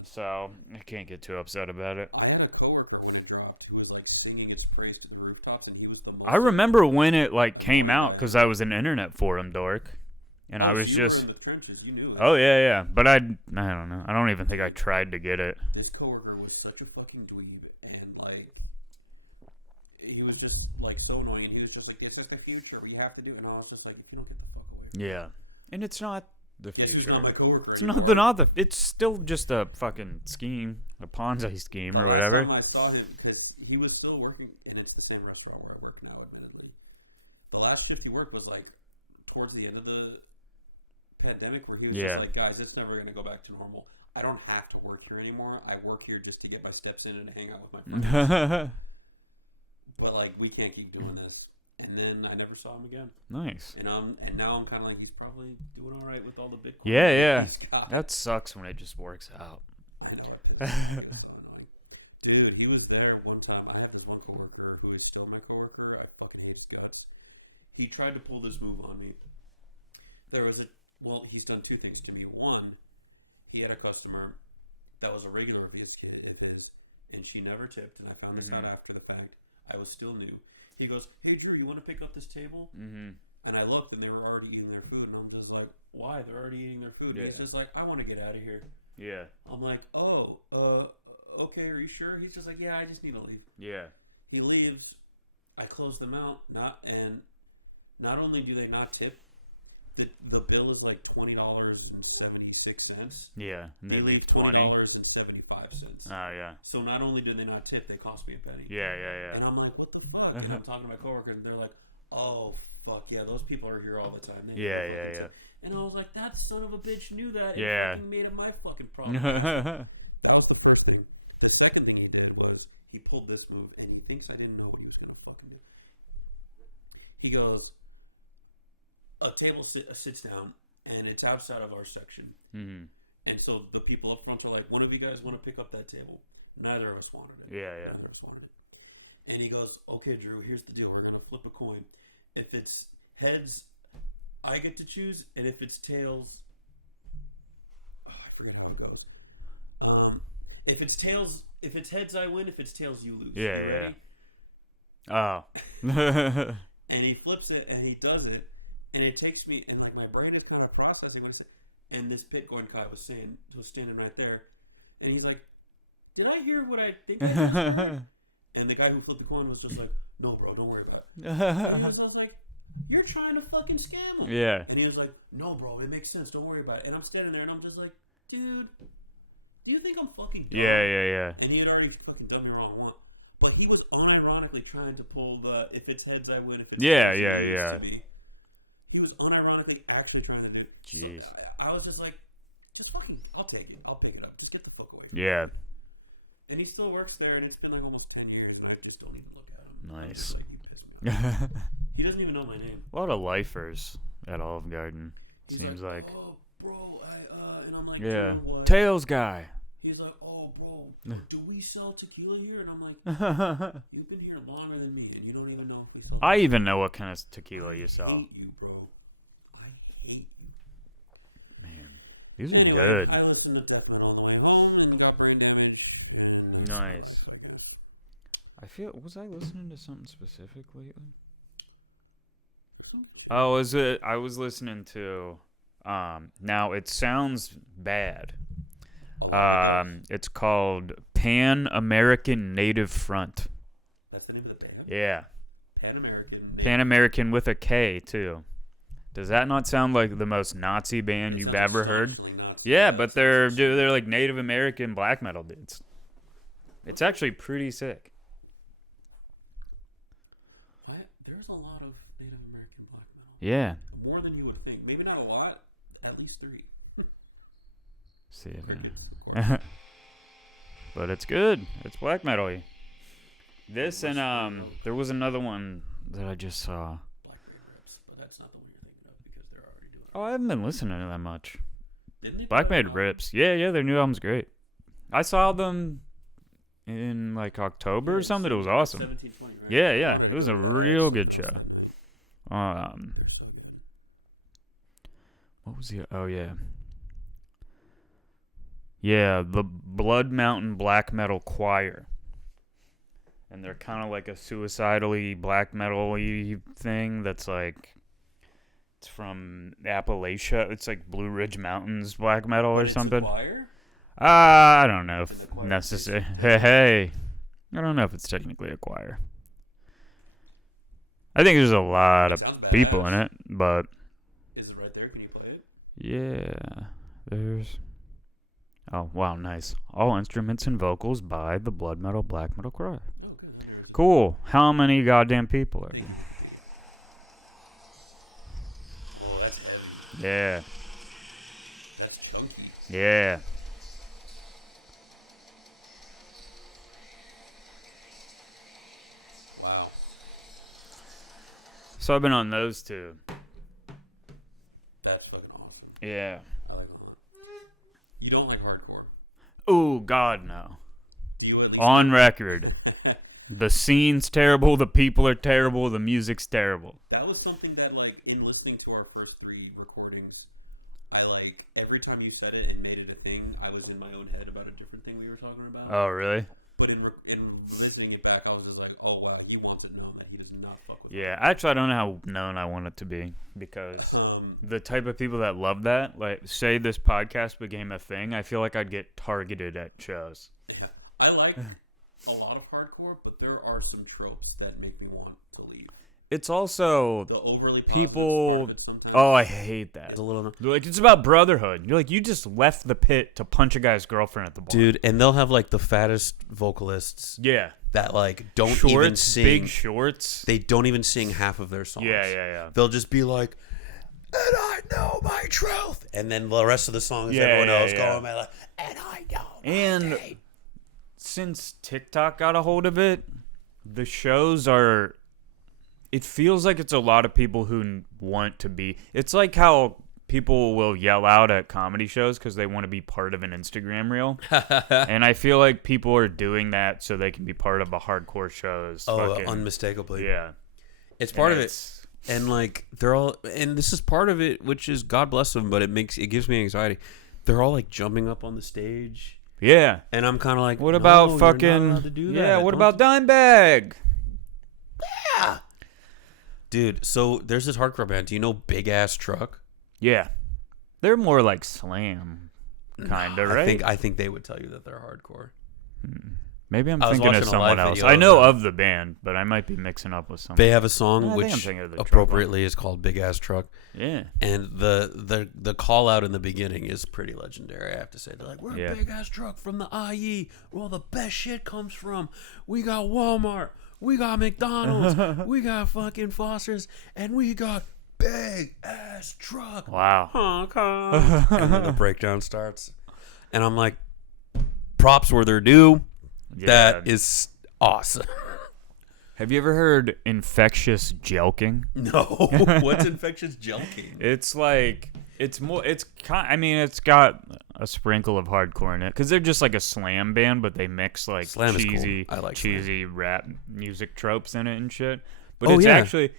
So I can't get too upset about it. I had a coworker when it dropped who was like singing its praise to the rooftops, and he was the most... I remember when it like came out because I was an internet forum dork, and I was you just... were in the trenches, you knew. Oh yeah. But I don't know. I don't even think I tried to get it. This coworker was such a fucking dweeb, and like he was just like so annoying. He was just like, "It's just the future. We have to do," and I was just like, "You don't get the fuck away." Yeah, and it's not the future. Guess who's not my coworker It's anymore? not the. It's still just a fucking scheme, a Ponzi scheme or whatever. The last time I saw him, because he was still working, and it's the same restaurant where I work now, admittedly. The last shift he worked was like towards the end of the pandemic, where he was just like, "Guys, it's never going to go back to normal. I don't have to work here anymore. I work here just to get my steps in and hang out with my friends. But like, we can't keep doing this." And then I never saw him again. Nice. And now I'm kind of like, he's probably doing all right with all the Bitcoin. Yeah. That sucks when it just works out. I know. It's so annoying. Dude, he was there one time. I had this one coworker who is still my coworker. I fucking hate his guts. He tried to pull this move on me. He's done two things to me. One, he had a customer that was a regular of his, and she never tipped, and I found this out after the fact. I was still new. He goes, "Hey Drew, you want to pick up this table?" Mm-hmm. And I looked, and they were already eating their food, and I'm just like, "Why? They're already eating their food." Yeah. He's just like, "I want to get out of here." Yeah. I'm like, "Oh, okay, are you sure?" He's just like, "Yeah, I just need to leave." Yeah. He leaves. I close them out. Not only do they not tip, the bill is like $20.76. Yeah, and they leave $20.75. Oh yeah. So not only do they not tip, they cost me a penny. Yeah. And I'm like, what the fuck? And I'm talking to my coworker, and they're like, "Oh fuck yeah, those people are here all the time." Yeah. And I was like, that son of a bitch knew that. Yeah. And fucking made it my fucking problem. That was the first thing. The second thing he did was he pulled this move, and he thinks I didn't know what he was gonna fucking do. He goes, a table sits down, and it's outside of our section. Mm-hmm. And so the people up front are like, "One of you guys want to pick up that table?" Neither of us wanted it. Yeah. Neither of us wanted it. And he goes, "Okay, Drew, here's the deal. We're going to flip a coin. If it's heads, I get to choose. And if it's tails... I forget how it goes. If it's heads, I win. If it's tails, you lose." Yeah. Oh. And he flips it, and he does it. And it takes me, and like my brain is kind of processing what it said. And this Bitcoin guy was standing right there, and he's like, "Did I hear what I think I heard?" And the guy who flipped the coin was just like, "No, bro, don't worry about it." And I was like, "You're trying to fucking scam him." Yeah. And he was like, "No, bro, it makes sense. Don't worry about it." And I'm standing there, and I'm just like, "Dude, do you think I'm fucking dumb?" Yeah. And he had already fucking done me wrong once. But he was unironically trying to pull the "if it's heads, I win." If it's tails, to me. He was unironically actually trying to do it. Jeez. So I was just like, just fucking, I'll take it. I'll pick it up. Just get the fuck away. Yeah. And he still works there, and it's been like almost 10 years, and I just don't even look at him. Nice. Like, he pisses me off. He doesn't even know my name. A lot of lifers at Olive Garden. He's Seems like. "Oh, bro, and I'm like, Yeah. "What?" Tails guy. He's like, "Oh, bro, do we sell tequila here?" And I'm like, "You've been here longer than me, and you don't even know if we sell." I even know what kind of tequila you I sell. hate you, bro. These are Anyway, good. I listened to death metal on the way home and got brain damage. And Nice. Was I listening to something specific lately? Oh, was it? I was listening to. Now it sounds bad. It's called Pan American Native Front. That's the name of the band? Yeah. Pan American. Pan American with a K too. Does that not sound like the most Nazi band you've ever heard? Yeah, but they're like Native American black metal dudes. It's actually pretty sick. There's a lot of Native American black metal. Yeah. More than you would think. Maybe not a lot. At least 3. See if but it's good. It's black metal-y. This and there was another one that I just saw. Black-Red Rips, but that's not the one you're thinking of because they're already doing it. Oh, I haven't been listening to that much. Didn't they? Black-Red Rips. Yeah, their new album's great. I saw them in like October or something. It was awesome. 1720, right? Yeah. It was a real good show. What was the? Oh yeah. Yeah, the Blood Mountain Black Metal Choir. And they're kind of like a suicidally black metal-y thing that's like, it's from Appalachia. It's like Blue Ridge Mountains black metal or something. It's a choir? I don't know if necessary. Hey. I don't know if it's technically a choir. I think there's a lot of people in it, but... Is it right there? Can you play it? Yeah. There's... Oh, wow, nice. All instruments and vocals by the Blood Metal Black Metal Choir. Oh, good. Cool. How many goddamn people are there? Oh, that's heavy. Yeah. That's chunky. Yeah. Wow. So I've been on those two. That's fucking awesome. Yeah. I like it a lot. You don't like hardcore? Oh, God, no. Do you at least On record. The scene's terrible, the people are terrible, the music's terrible. That was something that, like, in listening to our first 3 recordings, I, like, every time you said it and made it a thing, I was in my own head about a different thing we were talking about. Oh, really? But in listening it back, I was just like, oh, wow, he wants it known that he does not fuck with Yeah, actually, I don't know how known I want it to be, because the type of people that love that, like, say this podcast became a thing, I feel like I'd get targeted at shows. Yeah, I like a lot of hardcore, but there are some tropes that make me want to leave. It's also The overly positive people. part of it sometimes. Oh, I hate that. It's a little. They're like, it's about brotherhood. You're like, you just left the pit to punch a guy's girlfriend at the bar. Dude, and they'll have like the fattest vocalists Yeah. that like don't Shorts, even sing. big shorts. They don't even sing half of their songs. Yeah. They'll just be like, and I know my truth. And then the rest of the song is everyone else going like, and I know my name. Since TikTok got a hold of it, the shows are... It feels like it's a lot of people who want to be... It's like how people will yell out at comedy shows because they want to be part of an Instagram reel. And I feel like people are doing that so they can be part of a hardcore show's unmistakably. Yeah. It's part of it. And like they're all, and this is part of it, which is God bless them, but it gives me anxiety. They're all like jumping up on the stage. Yeah. And I'm kind of like, what about you're fucking... not allowed to do that. Yeah, what about Dimebag? Yeah. Dude, so there's this hardcore band. Do you know Big Ass Truck? Yeah. They're more like slam, kind of, right? I think they would tell you that they're hardcore. Maybe I'm I was thinking of watching a someone live else. video I of know them. of the band, but I might be mixing up with someone. They have a song I think I'm which thinking of the Truck appropriately is called Big Ass Truck. Yeah. And the call out in the beginning is pretty legendary, I have to say. They're like, we're a Big Ass Truck from the IE, where all the best shit comes from. We got Walmart, we got McDonald's, we got fucking Foster's, and we got Big Ass Truck. Wow. Honk, honk. And then the breakdown starts. And I'm like, props where they're due. Yeah. That is awesome. Have you ever heard infectious jelking? No. What's infectious jelking? It's like it's got a sprinkle of hardcore in it because they're just like a slam band, but they mix like Slam is cheesy, cool. I like cheesy rap music tropes in it and shit. But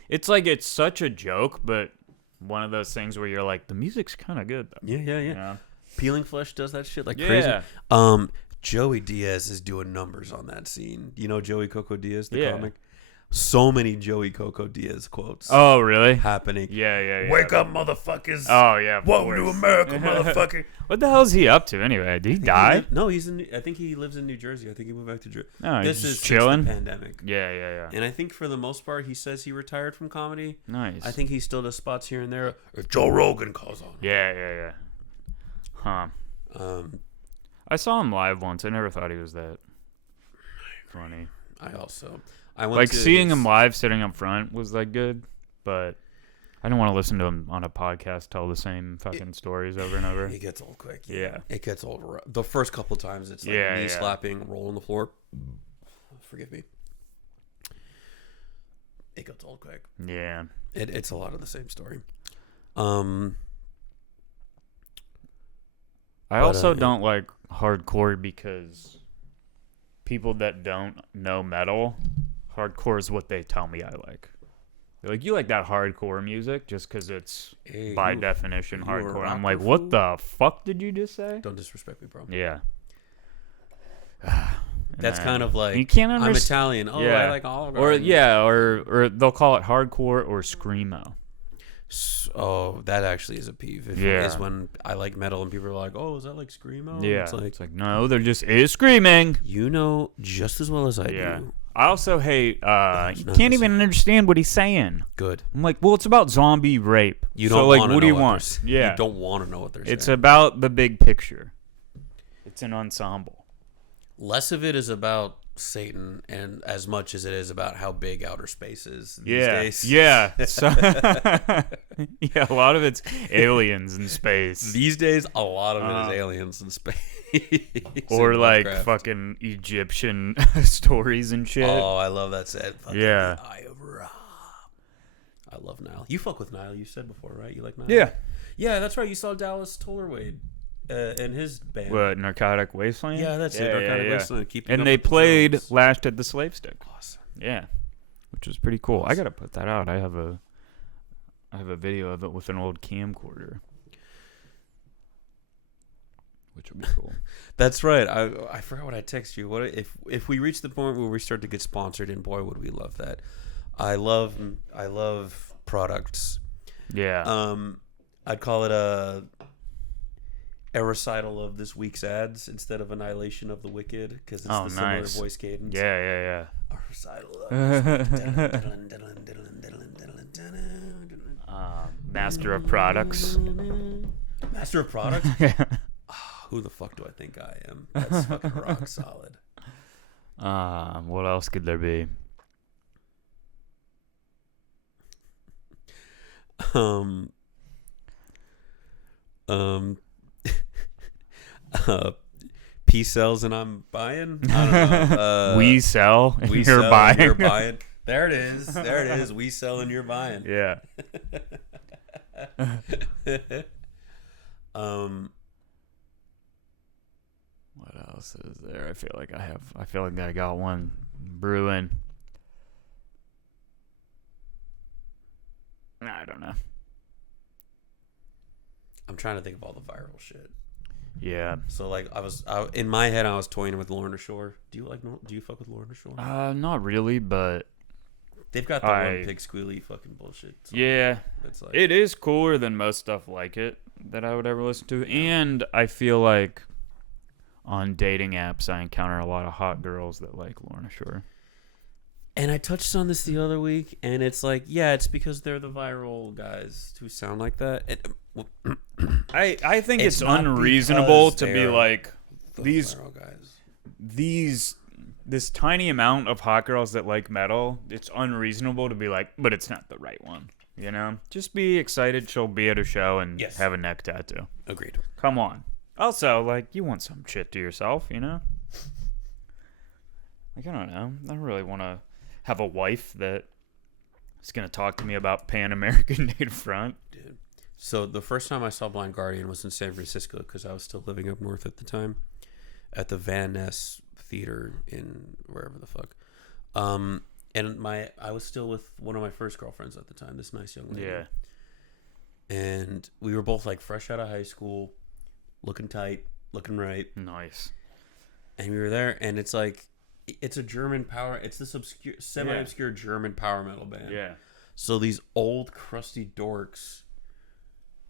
it's like it's such a joke, but one of those things where you're like, the music's kind of good though. Yeah. You know? Peeling Flesh does that shit like Yeah. crazy. Joey Diaz is doing numbers on that scene. You know Joey Coco Diaz, the comic? So many Joey Coco Diaz quotes Oh, really? happening. Yeah. Wake up, motherfuckers. Oh, yeah. Welcome to America, motherfucker. What the hell is he up to anyway? Did he die? No, I think he lives in New Jersey. I think he moved back to Jersey. No, This he's is just since chilling. the pandemic. Yeah. And I think for the most part, he says he retired from comedy. Nice. I think he still does spots here and there. If Joe Rogan calls on him. Yeah. Huh. I saw him live once. I never thought he was that funny. I went Like to seeing him live sitting up front was like good, but I don't want to listen to him on a podcast tell the same fucking stories over and over. It gets old quick. Yeah. It gets old. The first couple times it's like knee slapping, roll on the floor. Forgive me. It gets old quick. Yeah. It's a lot of the same story. I also don't like hardcore because people that don't know metal, hardcore is what they tell me I like. They're like, you like that hardcore music just because it's by definition hardcore. I'm like, what the fuck did you just say? Don't disrespect me, bro. Yeah. That's kind of like, you can't I'm Italian. Oh, yeah. I like Oliver. Or they'll call it hardcore or screamo. Oh, that actually is a peeve. Is when I like metal and people are like, "Oh, is that like screamo?" Yeah, it's like no, they're just screaming. You know just as well as I do. I also hate. You can't even understand what he's saying. Good. I'm like, well, it's about zombie rape. You don't so like, wanna what do know you want? Yeah, you don't want to know what they're saying. It's about the big picture. It's an ensemble. Less of it is about Satan, and as much as it is about how big outer space is these days. Yeah. So, a lot of it's aliens in space. These days, a lot of it is aliens in space. Or like fucking Egyptian stories and shit. Oh, I love that set. Fucking yeah. The Eye of Ra. I love Nile. You fuck with Nile, you said before, right? You like Nile? Yeah. Yeah, that's right. You saw Dallas Tollerwade. And his band. What, Narcotic Wasteland? Yeah, that's it. Narcotic Wasteland. And they played Last at the Slave Stick. Awesome. Yeah, which was pretty cool. Awesome. I gotta put that out. I have a video of it with an old camcorder, which would be cool. That's right. I forgot what I texted you. What if we reach the point where we start to get sponsored? And boy, would we love that. I love products. Yeah. I'd call it a recital of this week's ads instead of Annihilation of the Wicked because it's the similar voice cadence. Yeah. A recital of Master of Products. Master of Products? Who the fuck do I think I am? That's fucking rock solid. What else could there be? P sells and I'm buying. I don't know. We sell. And we you're sell buying. And you're buying. There it is. We sell and you're buying. Yeah. What else is there? I feel like I got one brewing. I don't know. I'm trying to think of all the viral shit. Yeah. So like in my head I was toying with Lorna Shore. Do you fuck with Lorna Shore? Not really, but they've got the one pig squealy fucking bullshit. Yeah. It's like, it is cooler than most stuff like it that I would ever listen to, and I feel like on dating apps I encounter a lot of hot girls that like Lorna Shore. And I touched on this the other week, and it's like, yeah, it's because they're the viral guys who sound like that. I think it's unreasonable to be like these guys. This tiny amount of hot girls that like metal. It's unreasonable to be like, but it's not the right one. You know, just be excited she'll be at a show and have a neck tattoo. Agreed. Come on. Also, like, you want some shit to yourself, you know? Like, I don't know. I don't really want to have a wife that is going to talk to me about Pan American Native Front. Dude. So the first time I saw Blind Guardian was in San Francisco because I was still living up north at the time at the Van Ness Theater in wherever the fuck. And I was still with one of my first girlfriends at the time, this nice young lady. Yeah. And we were both like fresh out of high school. looking tight, looking right. Nice. And we were there, and it's like, it's a German power. It's this obscure, semi-obscure German power metal band. Yeah. So these old crusty dorks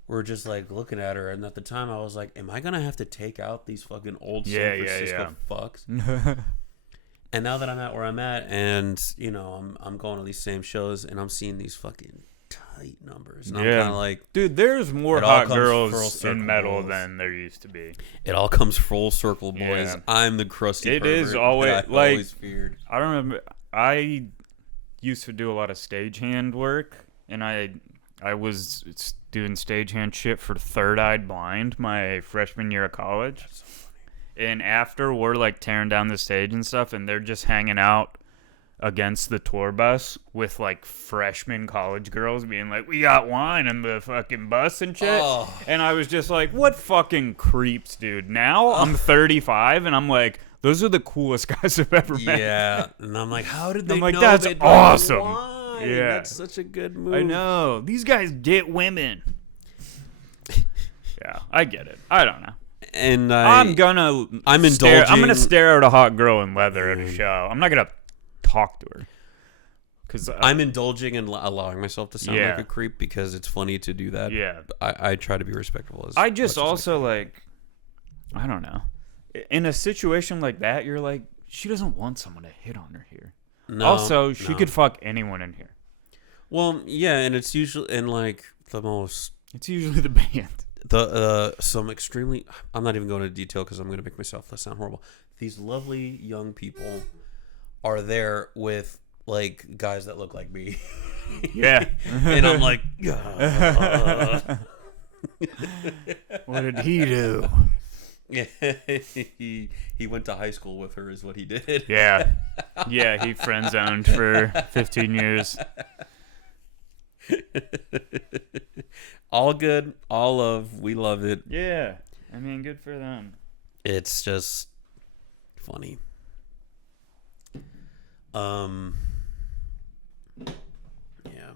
were just like looking at her, and at the time I was like, "Am I gonna have to take out these fucking old San Francisco fucks?" And now that I'm at where I'm at, and you know, I'm going to these same shows, and I'm seeing these fucking tight numbers, and I'm kind of like, dude, there's more it all hot comes full girls circle, in metal boys. than there used to be. it all comes full circle, boys. Yeah. I'm the crusty. It pervert is that always I like always feared. I remember I used to do a lot of stagehand work, and I was doing stagehand shit for Third Eyed Blind my freshman year of college. That's so funny. And after we're like tearing down the stage and stuff, and they're just hanging out against the tour bus with like freshman college girls being like, "We got wine in the fucking bus and shit." Oh. And I was just like, what fucking creeps, dude. Now I'm 35 and I'm like, those are the coolest guys I've ever met. Yeah, and I'm like, how did they I'm like, know that's they'd awesome. wine? Yeah. That's such a good move. I know. These guys get women. Yeah, I get it. I don't know. And I'm gonna stare at a hot girl in leather at a show. I'm not gonna talk to her. Cause I'm indulging and allowing myself to sound Yeah. like a creep because it's funny to do that. Yeah. I try to be respectful. I just much as also like, I don't know. In a situation like that, you're like, she doesn't want someone to hit on her here. No, Also, she no. could fuck anyone in here. Well, yeah, and it's usually in like the most It's usually the band. some extremely. I'm not even going into detail because I'm going to make myself sound horrible. These lovely young people are there with like guys that look like me. Yeah. And I'm like, What did he do? yeah, he went to high school with her, is what he did. Yeah. Yeah, he friend zoned for 15 years. All good, all love. We love it. Yeah. I mean, good for them. It's just funny. Yeah.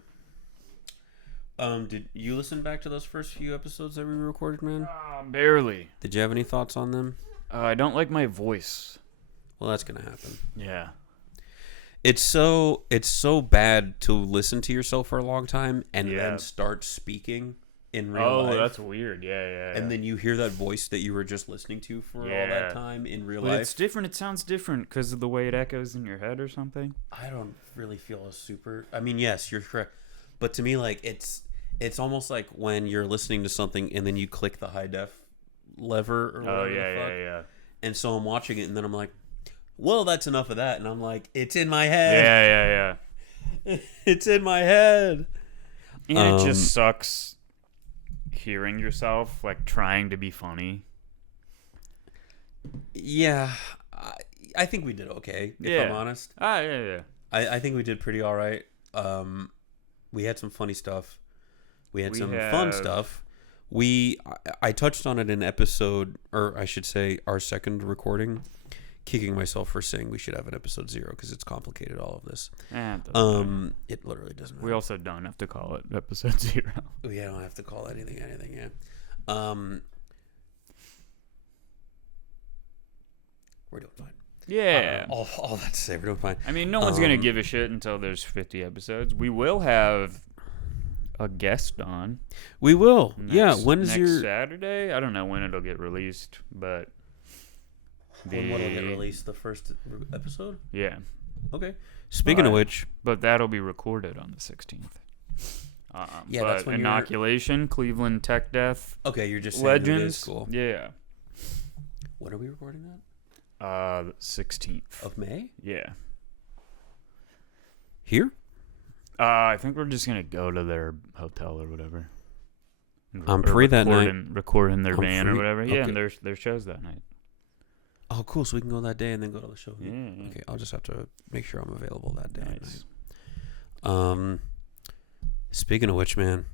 Did you listen back to those first few episodes that we recorded, man? Barely. Did you have any thoughts on them? I don't like my voice. Well, that's gonna happen. Yeah. It's so bad to listen to yourself for a long time and Yeah. then start speaking in real life. That's weird. Yeah. And then you hear that voice that you were just listening to for all that Yeah. time in real But life. it's different. It sounds different because of the way it echoes in your head or something. I don't really feel a super. I mean, yes, you're correct, but to me, like it's almost like when you're listening to something and then you click the high def lever or whatever Oh, the yeah, fuck. yeah. And so I'm watching it and then I'm like, well, that's enough of that, and I'm like, it's in my Yeah, head. yeah. It's in my head. And it just sucks hearing yourself, like, trying to be funny. Yeah, I think we did okay, if I'm honest. Yeah. I think we did pretty all right. We had some funny stuff. We had some fun stuff. I touched on it in episode, or I should say our second recording, kicking myself for saying we should have an episode 0 because it's complicated, all of this. It doesn't matter. It literally doesn't matter. We also don't have to call it episode 0. Yeah, I don't have to call anything, yeah. We're doing fine. Yeah. All that to say, we're doing fine. I mean, no one's going to give a shit until there's 50 episodes. We will have a guest on. We will. Next, When is next your... Saturday? I don't know when it'll get released, but... When will it get released? The first episode? Yeah. Okay. Speaking of which... But that'll be recorded on the 16th. Yeah, but that's when Inoculation, Cleveland Tech Death, Okay, you're just saying Legends. who it is. Cool. Yeah. When are we recording that? 16th. Of May? Yeah. Here? I think we're just gonna go to their hotel or whatever. I'm free that night. Record in their I'm van or free? whatever. Yeah, Okay. and their shows that night. Oh, cool. So we can go that day and then go to the show. Yeah. Okay, I'll just have to make sure I'm available that day. Nice. Speaking of which, man.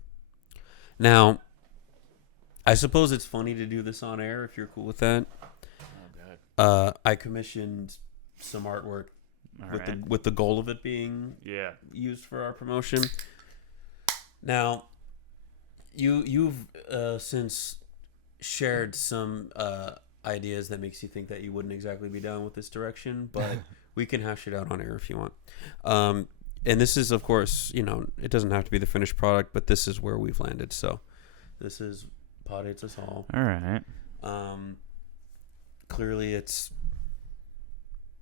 Now, I suppose it's funny to do this on air if you're cool with that. Oh god. I commissioned some artwork with the goal of it being used for our promotion. Now, you've since shared some ideas that makes you think that you wouldn't exactly be down with this direction, but we can hash it out on air if you want. And this is, of course, it doesn't have to be the finished product, but this is where we've landed. So this is Pod Hates Us All. All right. Clearly, it's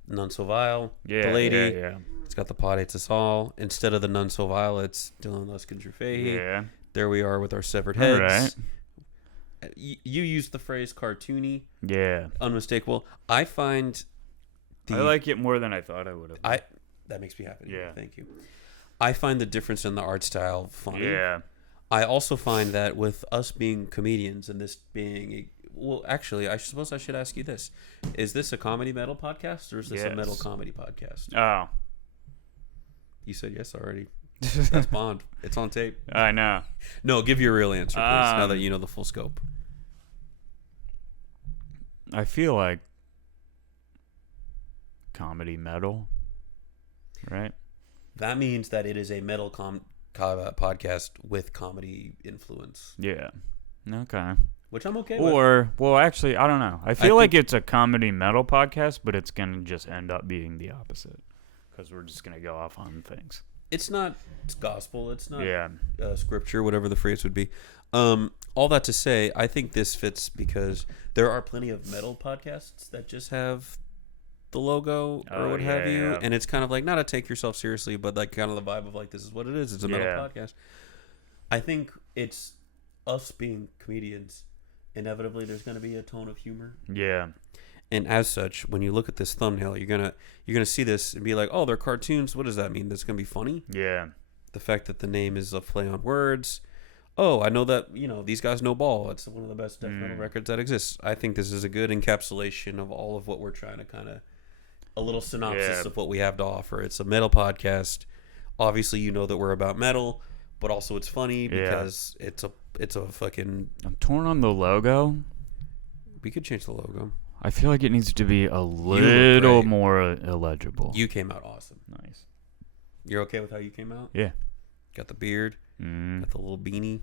None So Vile. Yeah, the lady. Yeah. It's got the Pod Hates Us All. Instead of the None So Vile, it's Dylan, Lusk, and Drew Fahey. Yeah. There we are with our severed heads. All right. You used the phrase cartoony. Yeah. Unmistakable. I find I like it more than I thought I would have. That makes me happy. Yeah. Thank you. I find the difference in the art style funny. Yeah. I also find that with us being comedians and this being actually, I suppose I should ask you this: is this a comedy metal podcast or is this a metal comedy podcast? Oh. You said yes already. That's Bond. It's on tape. I know. No, give your real answer, please. Now that you know the full scope. I feel like comedy metal, right? That means that it is a metal podcast with comedy influence. Yeah. Okay. Which I'm okay with. Or, well, actually, I don't know. I feel like it's a comedy metal podcast, but it's going to just end up being the opposite because we're just going to go off on things. It's not gospel. It's not Yeah. Scripture, whatever the phrase would be. All that to say, I think this fits because there are plenty of metal podcasts that just have the logo or what have you. Yeah. And it's kind of like, not to take yourself seriously, but like kind of the vibe of like, this is what it is. It's a metal podcast. I think it's us being comedians. Inevitably, there's going to be a tone of humor. Yeah. And as such, when you look at this thumbnail, you're gonna see this and be like, "Oh, they're cartoons. What does that mean? That's gonna be funny." Yeah. The fact that the name is a play on words. Oh, I know that these guys know ball. It's one of the best death metal records that exists. I think this is a good encapsulation of all of what we're trying to kind of a little synopsis of what we have to offer. It's a metal podcast. Obviously, you know that we're about metal, but also it's funny because it's a fucking. I'm torn on the logo. We could change the logo. I feel like it needs to be a little more illegible. You came out awesome. Nice. You're okay with how you came out? Yeah. Got the beard. Got the little beanie.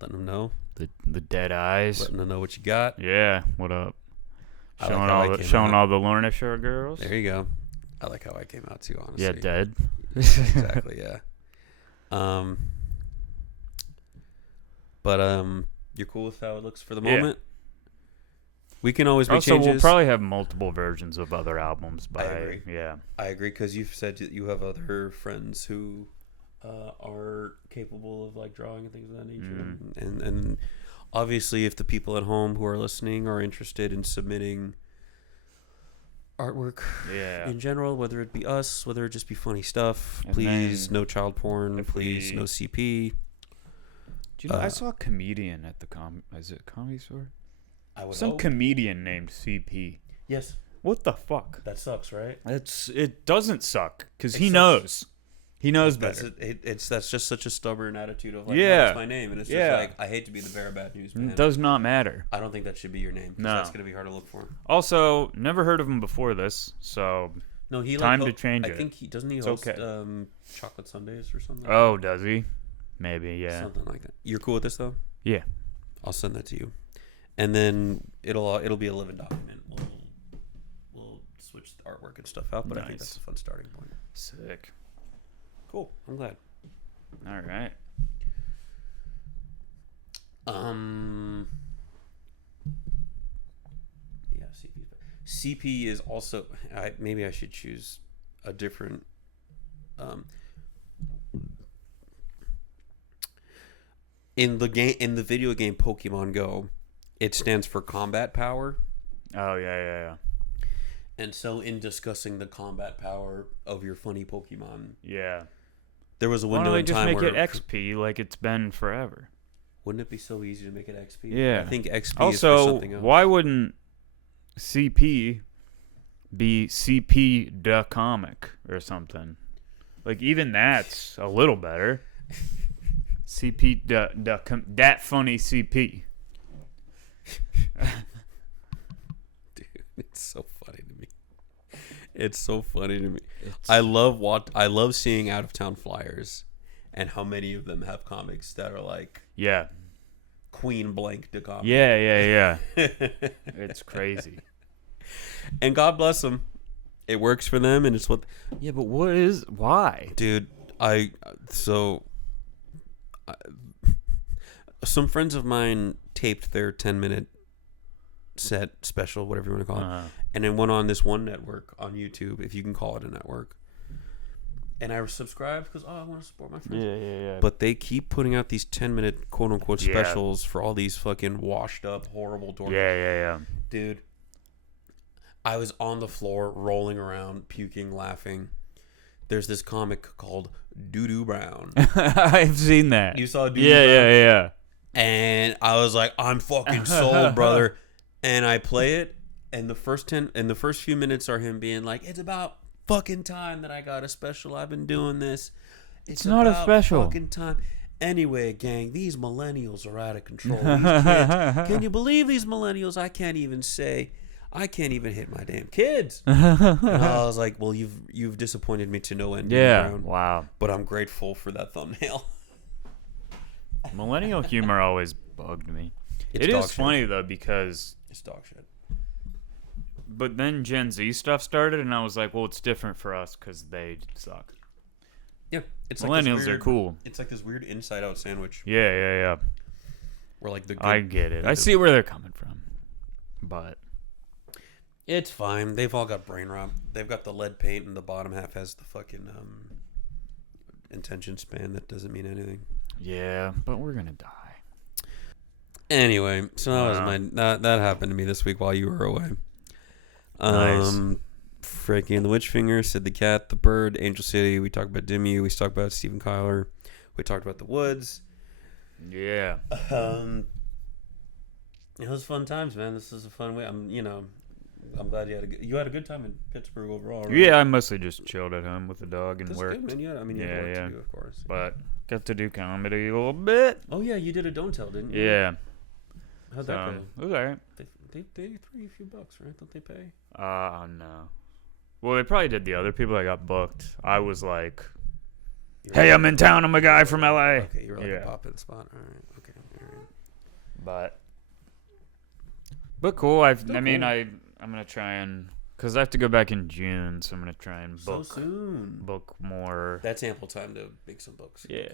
Letting them know. The dead eyes. Letting them know what you got. Yeah. What up? Showing all the Lorna Shore girls. There you go. I like how I came out too, honestly. Yeah, dead. Exactly, yeah. But you're cool with how it looks for the moment? We can always make changes. We'll probably have multiple versions of other albums. I agree. Yeah. I agree, because you've said that you have other friends who are capable of like drawing and things of that nature. And obviously, if the people at home who are listening are interested in submitting artwork in general, whether it be us, whether it just be funny stuff, and please no child porn, please no CP. Do you know, I saw a comedian at the is it Comedy Store? I would Some hope. comedian named CP. Yes. What the fuck? That sucks, right? It doesn't suck because he knows. He knows better. That's just such a stubborn attitude of like, Yeah. no, that's my name, and it's just like, I hate to be the bearer of bad news, man. It does not matter. I don't think that should be your name. No, that's gonna be hard to look for. Also, never heard of him before this, so no, he time to change it. I think he doesn't. He host Chocolate Sundays or something. Oh, does he? Maybe, yeah. Something like that. You're cool with this though? Yeah. I'll send that to you, and then it'll be a living document. We'll switch the artwork and stuff out, but I think that's a fun starting point. Sick. Cool. I'm glad. All right. Yeah, CP is also. Maybe I should choose a different. In the video game Pokemon Go, it stands for combat power. Oh yeah. And so, in discussing the combat power of your funny Pokemon, there was a Why window don't they in just time make where it XP like it's been forever? Wouldn't it be so easy to make it XP? Yeah. I think XP is for Also, something else. why wouldn't CP be CP the comic or something? Like even that's a little better. CP that funny CP. Dude, it's so funny to me. It's so funny to me. I love seeing out of town flyers and how many of them have comics that are like Queen blank to comedy. Yeah. It's crazy. And God bless them. It works for them, and it's what. Yeah, but why? Dude, some friends of mine taped their 10-minute set special, whatever you want to call it, and then went on this one network on YouTube, if you can call it a network. And I subscribed because I want to support my friends. Yeah. But they keep putting out these 10-minute quote unquote specials for all these fucking washed up, horrible dorks. Yeah. Dude, I was on the floor rolling around, puking, laughing. There's this comic called Doo-Doo Brown. I've seen that. You saw Doo-Doo Brown? Yeah. And I was like, I'm fucking sold, brother. And I play it, and the first few minutes are him being like, it's about fucking time that I got a special. I've been doing this. It's not a special. Fucking time. Anyway, gang, these millennials are out of control. These kids. Can you believe these millennials? I can't even hit my damn kids. And I was like, well, you've disappointed me to no end. Yeah. Brown, Wow. but I'm grateful for that thumbnail. Millennial humor always bugged me. It's It dog is shit. funny though because. It's dog shit. But then Gen Z stuff started, and I was like, well, it's different for us because they suck. Yeah, it's Millennials like are cool. It's like this weird inside out sandwich. Yeah. Where like the good, I get it. I see where they're coming from. But it's fine. They've all got brain rot. They've got the lead paint, and the bottom half has the fucking attention span that doesn't mean anything. yeah, but we're gonna die. Anyway, so that was Wow. that happened to me this week while you were away. Nice. Frankie and the Witchfinger, Sid the Cat, The Bird, Angel City. We talked about Dimmu. We talked about Steven Kyler. We talked about The Woods. Yeah. It was fun times, man. This is a fun way. I'm glad you had a good time in Pittsburgh overall. Right? Yeah, I mostly just chilled at home with the dog and That's worked. good, man. Yeah, I mean, you had work to do, of course. But got to do comedy a little bit. Oh yeah, you did a Don't Tell, didn't you? Yeah. How'd that go? It was alright. They threw you a few bucks, right? Don't they pay? No. Well, they probably did the other people that got booked. I was like, hey, I'm in town. I'm a guy from LA. Okay, you were like a pop-in spot. All right. Okay. All right. But cool. I'm Cool. gonna try and because I have to go back in June, so I'm gonna try and So soon. book more. That's ample time to make some books. Yeah.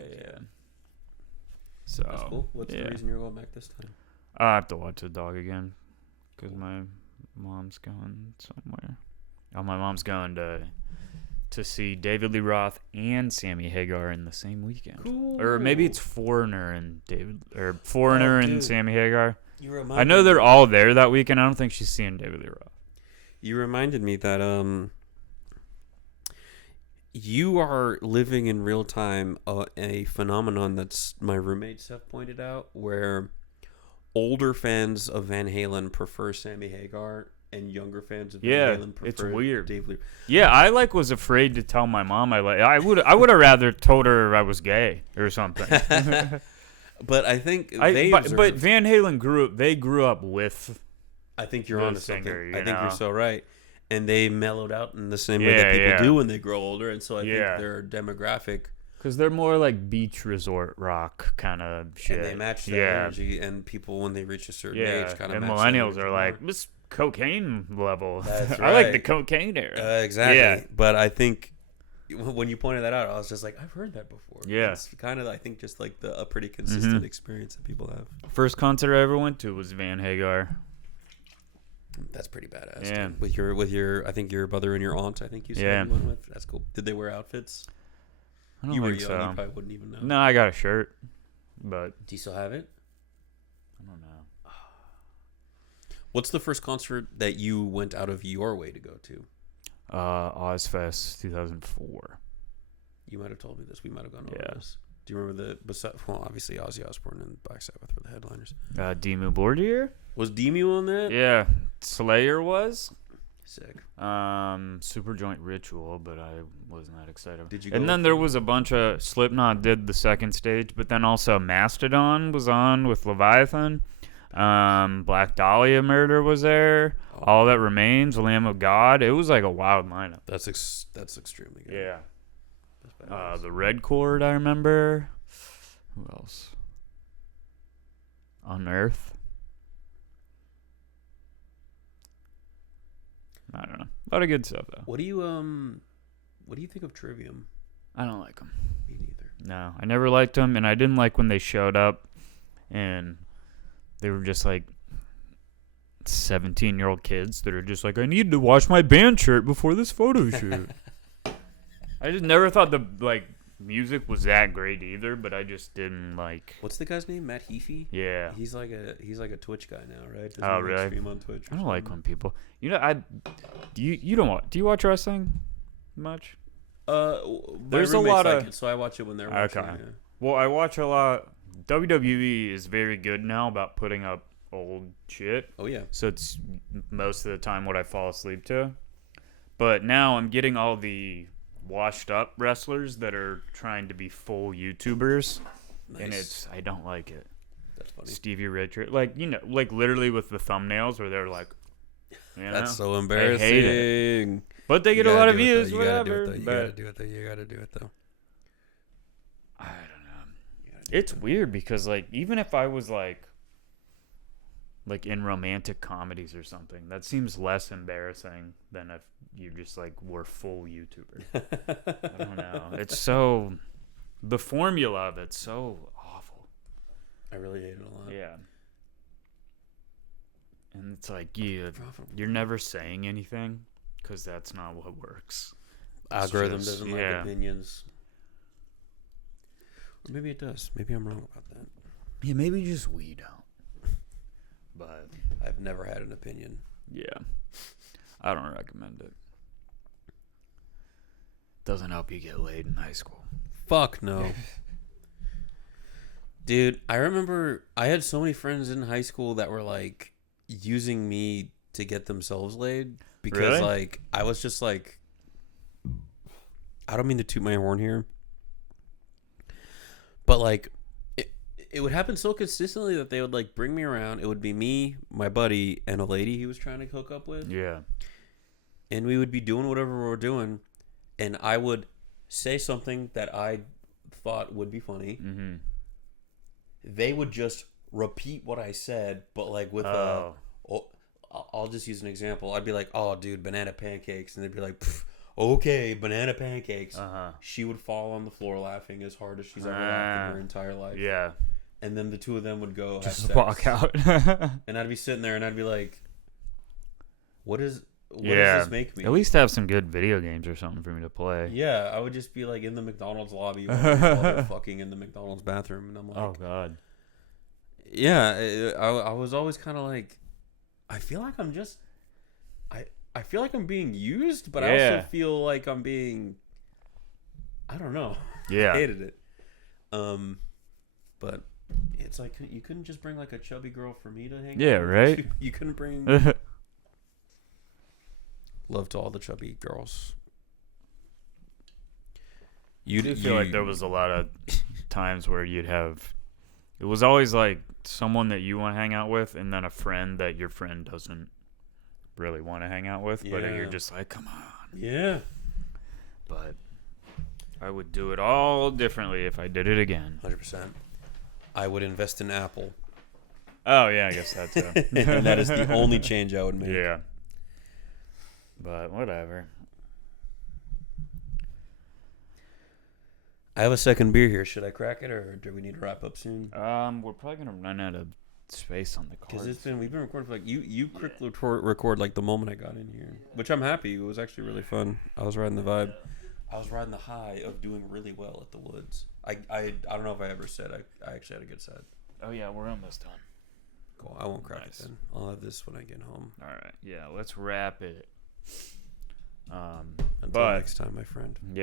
So That's cool. What's the reason you're going back this time? I have to watch the dog again because my mom's going somewhere. Oh, my mom's going to see David Lee Roth and Sammy Hagar in the same weekend. Cool. Or maybe it's Foreigner and Foreigner and dude. Sammy Hagar. You I know they're all there that weekend. I don't think she's seeing David Lee Roth. You reminded me that you are living in real time a phenomenon that's my roommates have pointed out, where older fans of Van Halen prefer Sammy Hagar and younger fans of Van Halen prefer it's weird. Dave Lee. Yeah, I was afraid to tell my mom I would have rather told her I was gay or something. But I think but Van Halen grew up with. I think you're the onto singer, something. you I think know? you're so right. And they mellowed out in the same way that people do when they grow older, and so I think their demographic. Because they're more like beach resort rock kind of shit. And they match their energy, and people when they reach a certain age kind of and match millennials that are energy like, more. this cocaine level. That's I like right. the cocaine era. Exactly. Yeah. But I think when you pointed that out, I was just like, I've heard that before. Yeah. It's kind of, I think, just like a pretty consistent experience that people have. First concert I ever went to was Van Hagar. That's pretty badass. Yeah. Dude. With your, I think your brother and your aunt, I think you said you went with. That's cool. Did they wear outfits? I don't You were think young. so. You probably wouldn't even know. No, I got a shirt, but Do you still have it? I don't know. What's the first concert that you went out of your way to go to? Ozfest 2004. You might have told me this. We might have gone over Yeah. this. Do you remember well, obviously Ozzy Osbourne and Black Sabbath were the headliners. Demu Bordier? Was Demu on that? Yeah. Slayer was. Sick. Superjoint Ritual, but I wasn't that excited. Did you go And then with there them? was a bunch of Slipknot did the second stage, but then also Mastodon was on with Leviathan. Black Dahlia Murder was there. Oh. All That Remains, Lamb of God. It was like a wild lineup. That's extremely good. Yeah. That's badass. The Red Chord, I remember. Who else? on Earth. I don't know. A lot of good stuff though. What do you think of Trivium? I don't like them. Me neither. No, I never liked them, and I didn't like when they showed up, and they were just like 17-year-old kids that are just like, I need to wash my band shirt before this photo shoot. I just never thought the music was that great either, but I just didn't like. What's the guy's name? Matt Heafy? Yeah. He's like a Twitch guy now, right? Doesn't Oh, he, really? stream on Twitch. I don't like when people. You know, do you watch wrestling much? There's a lot of. so I watch it when they're watching. Okay. Yeah. Well, I watch a lot. WWE is very good now about putting up old shit. Oh yeah. So it's most of the time what I fall asleep to. But now I'm getting all the washed up wrestlers that are trying to be full YouTubers. Nice. And I don't like it. That's funny. Stevie Richard, literally with the thumbnails where they're like, That's so embarrassing. I hate it. But they get a lot of views, whatever. You gotta do it though. I don't know. It's weird because even if I was like in romantic comedies or something, that seems less embarrassing than if you just were full YouTuber. I don't know. It's so the formula of it's so awful. I really hate it a lot. Yeah. And it's you're never saying anything because that's not what works. Algorithm doesn't like opinions. Or maybe it does. Maybe I'm wrong about that. Yeah, maybe just we don't. But I've never had an opinion. Yeah. I don't recommend it. Doesn't help you get laid in high school. Fuck no. Dude, I remember I had so many friends in high school that were using me to get themselves laid because Really? I was just I don't mean to toot my horn here, but it would happen so consistently that they would bring me around. It would be me, my buddy, and a lady he was trying to hook up with. Yeah. And we would be doing whatever we were doing, and I would say something that I thought would be funny. Mm-hmm. They would just repeat what I said, but with I'll just use an example. I'd be like, "Oh, dude, banana pancakes," and they'd be like, "Okay, banana pancakes." Uh-huh. She would fall on the floor laughing as hard as she's ever laughed in her entire life. Yeah. And then the two of them would go Just have sex. walk out. And I'd be sitting there and I'd be like, what does this make me? At least have some good video games or something for me to play. Yeah, I would just be in the McDonald's lobby while they're fucking in the McDonald's bathroom, and I'm like, Oh God. yeah. I was always kind of I feel like I'm just, I feel like I'm being used, but I also feel like I'm being, I don't know. Yeah. I hated it. But it's you couldn't just bring a chubby girl for me to hang out with. Right? You couldn't bring love to all the chubby girls. I do feel like there was a lot of times where you'd have, it was always someone that you want to hang out with and then a friend that your friend doesn't really want to hang out with, but you're just come on. Yeah. But I would do it all differently if I did it again. 100%. I would invest in Apple. Oh, yeah, I guess that's it. And that is the only change I would make. Yeah. But whatever. I have a second beer here. Should I crack it, or do we need to wrap up soon? We're probably gonna run out of space on the cards. Because we've been recording for you record the moment I got in here, which I'm happy. It was actually really fun. I was riding the vibe. I was riding the high of doing really well at the Woods. I don't know if I ever said I actually had a good set. Oh yeah, we're almost done. Cool. I won't crack it then. I'll have this when I get home. All right. Yeah, let's wrap it. Until next time, my friend. Yeah.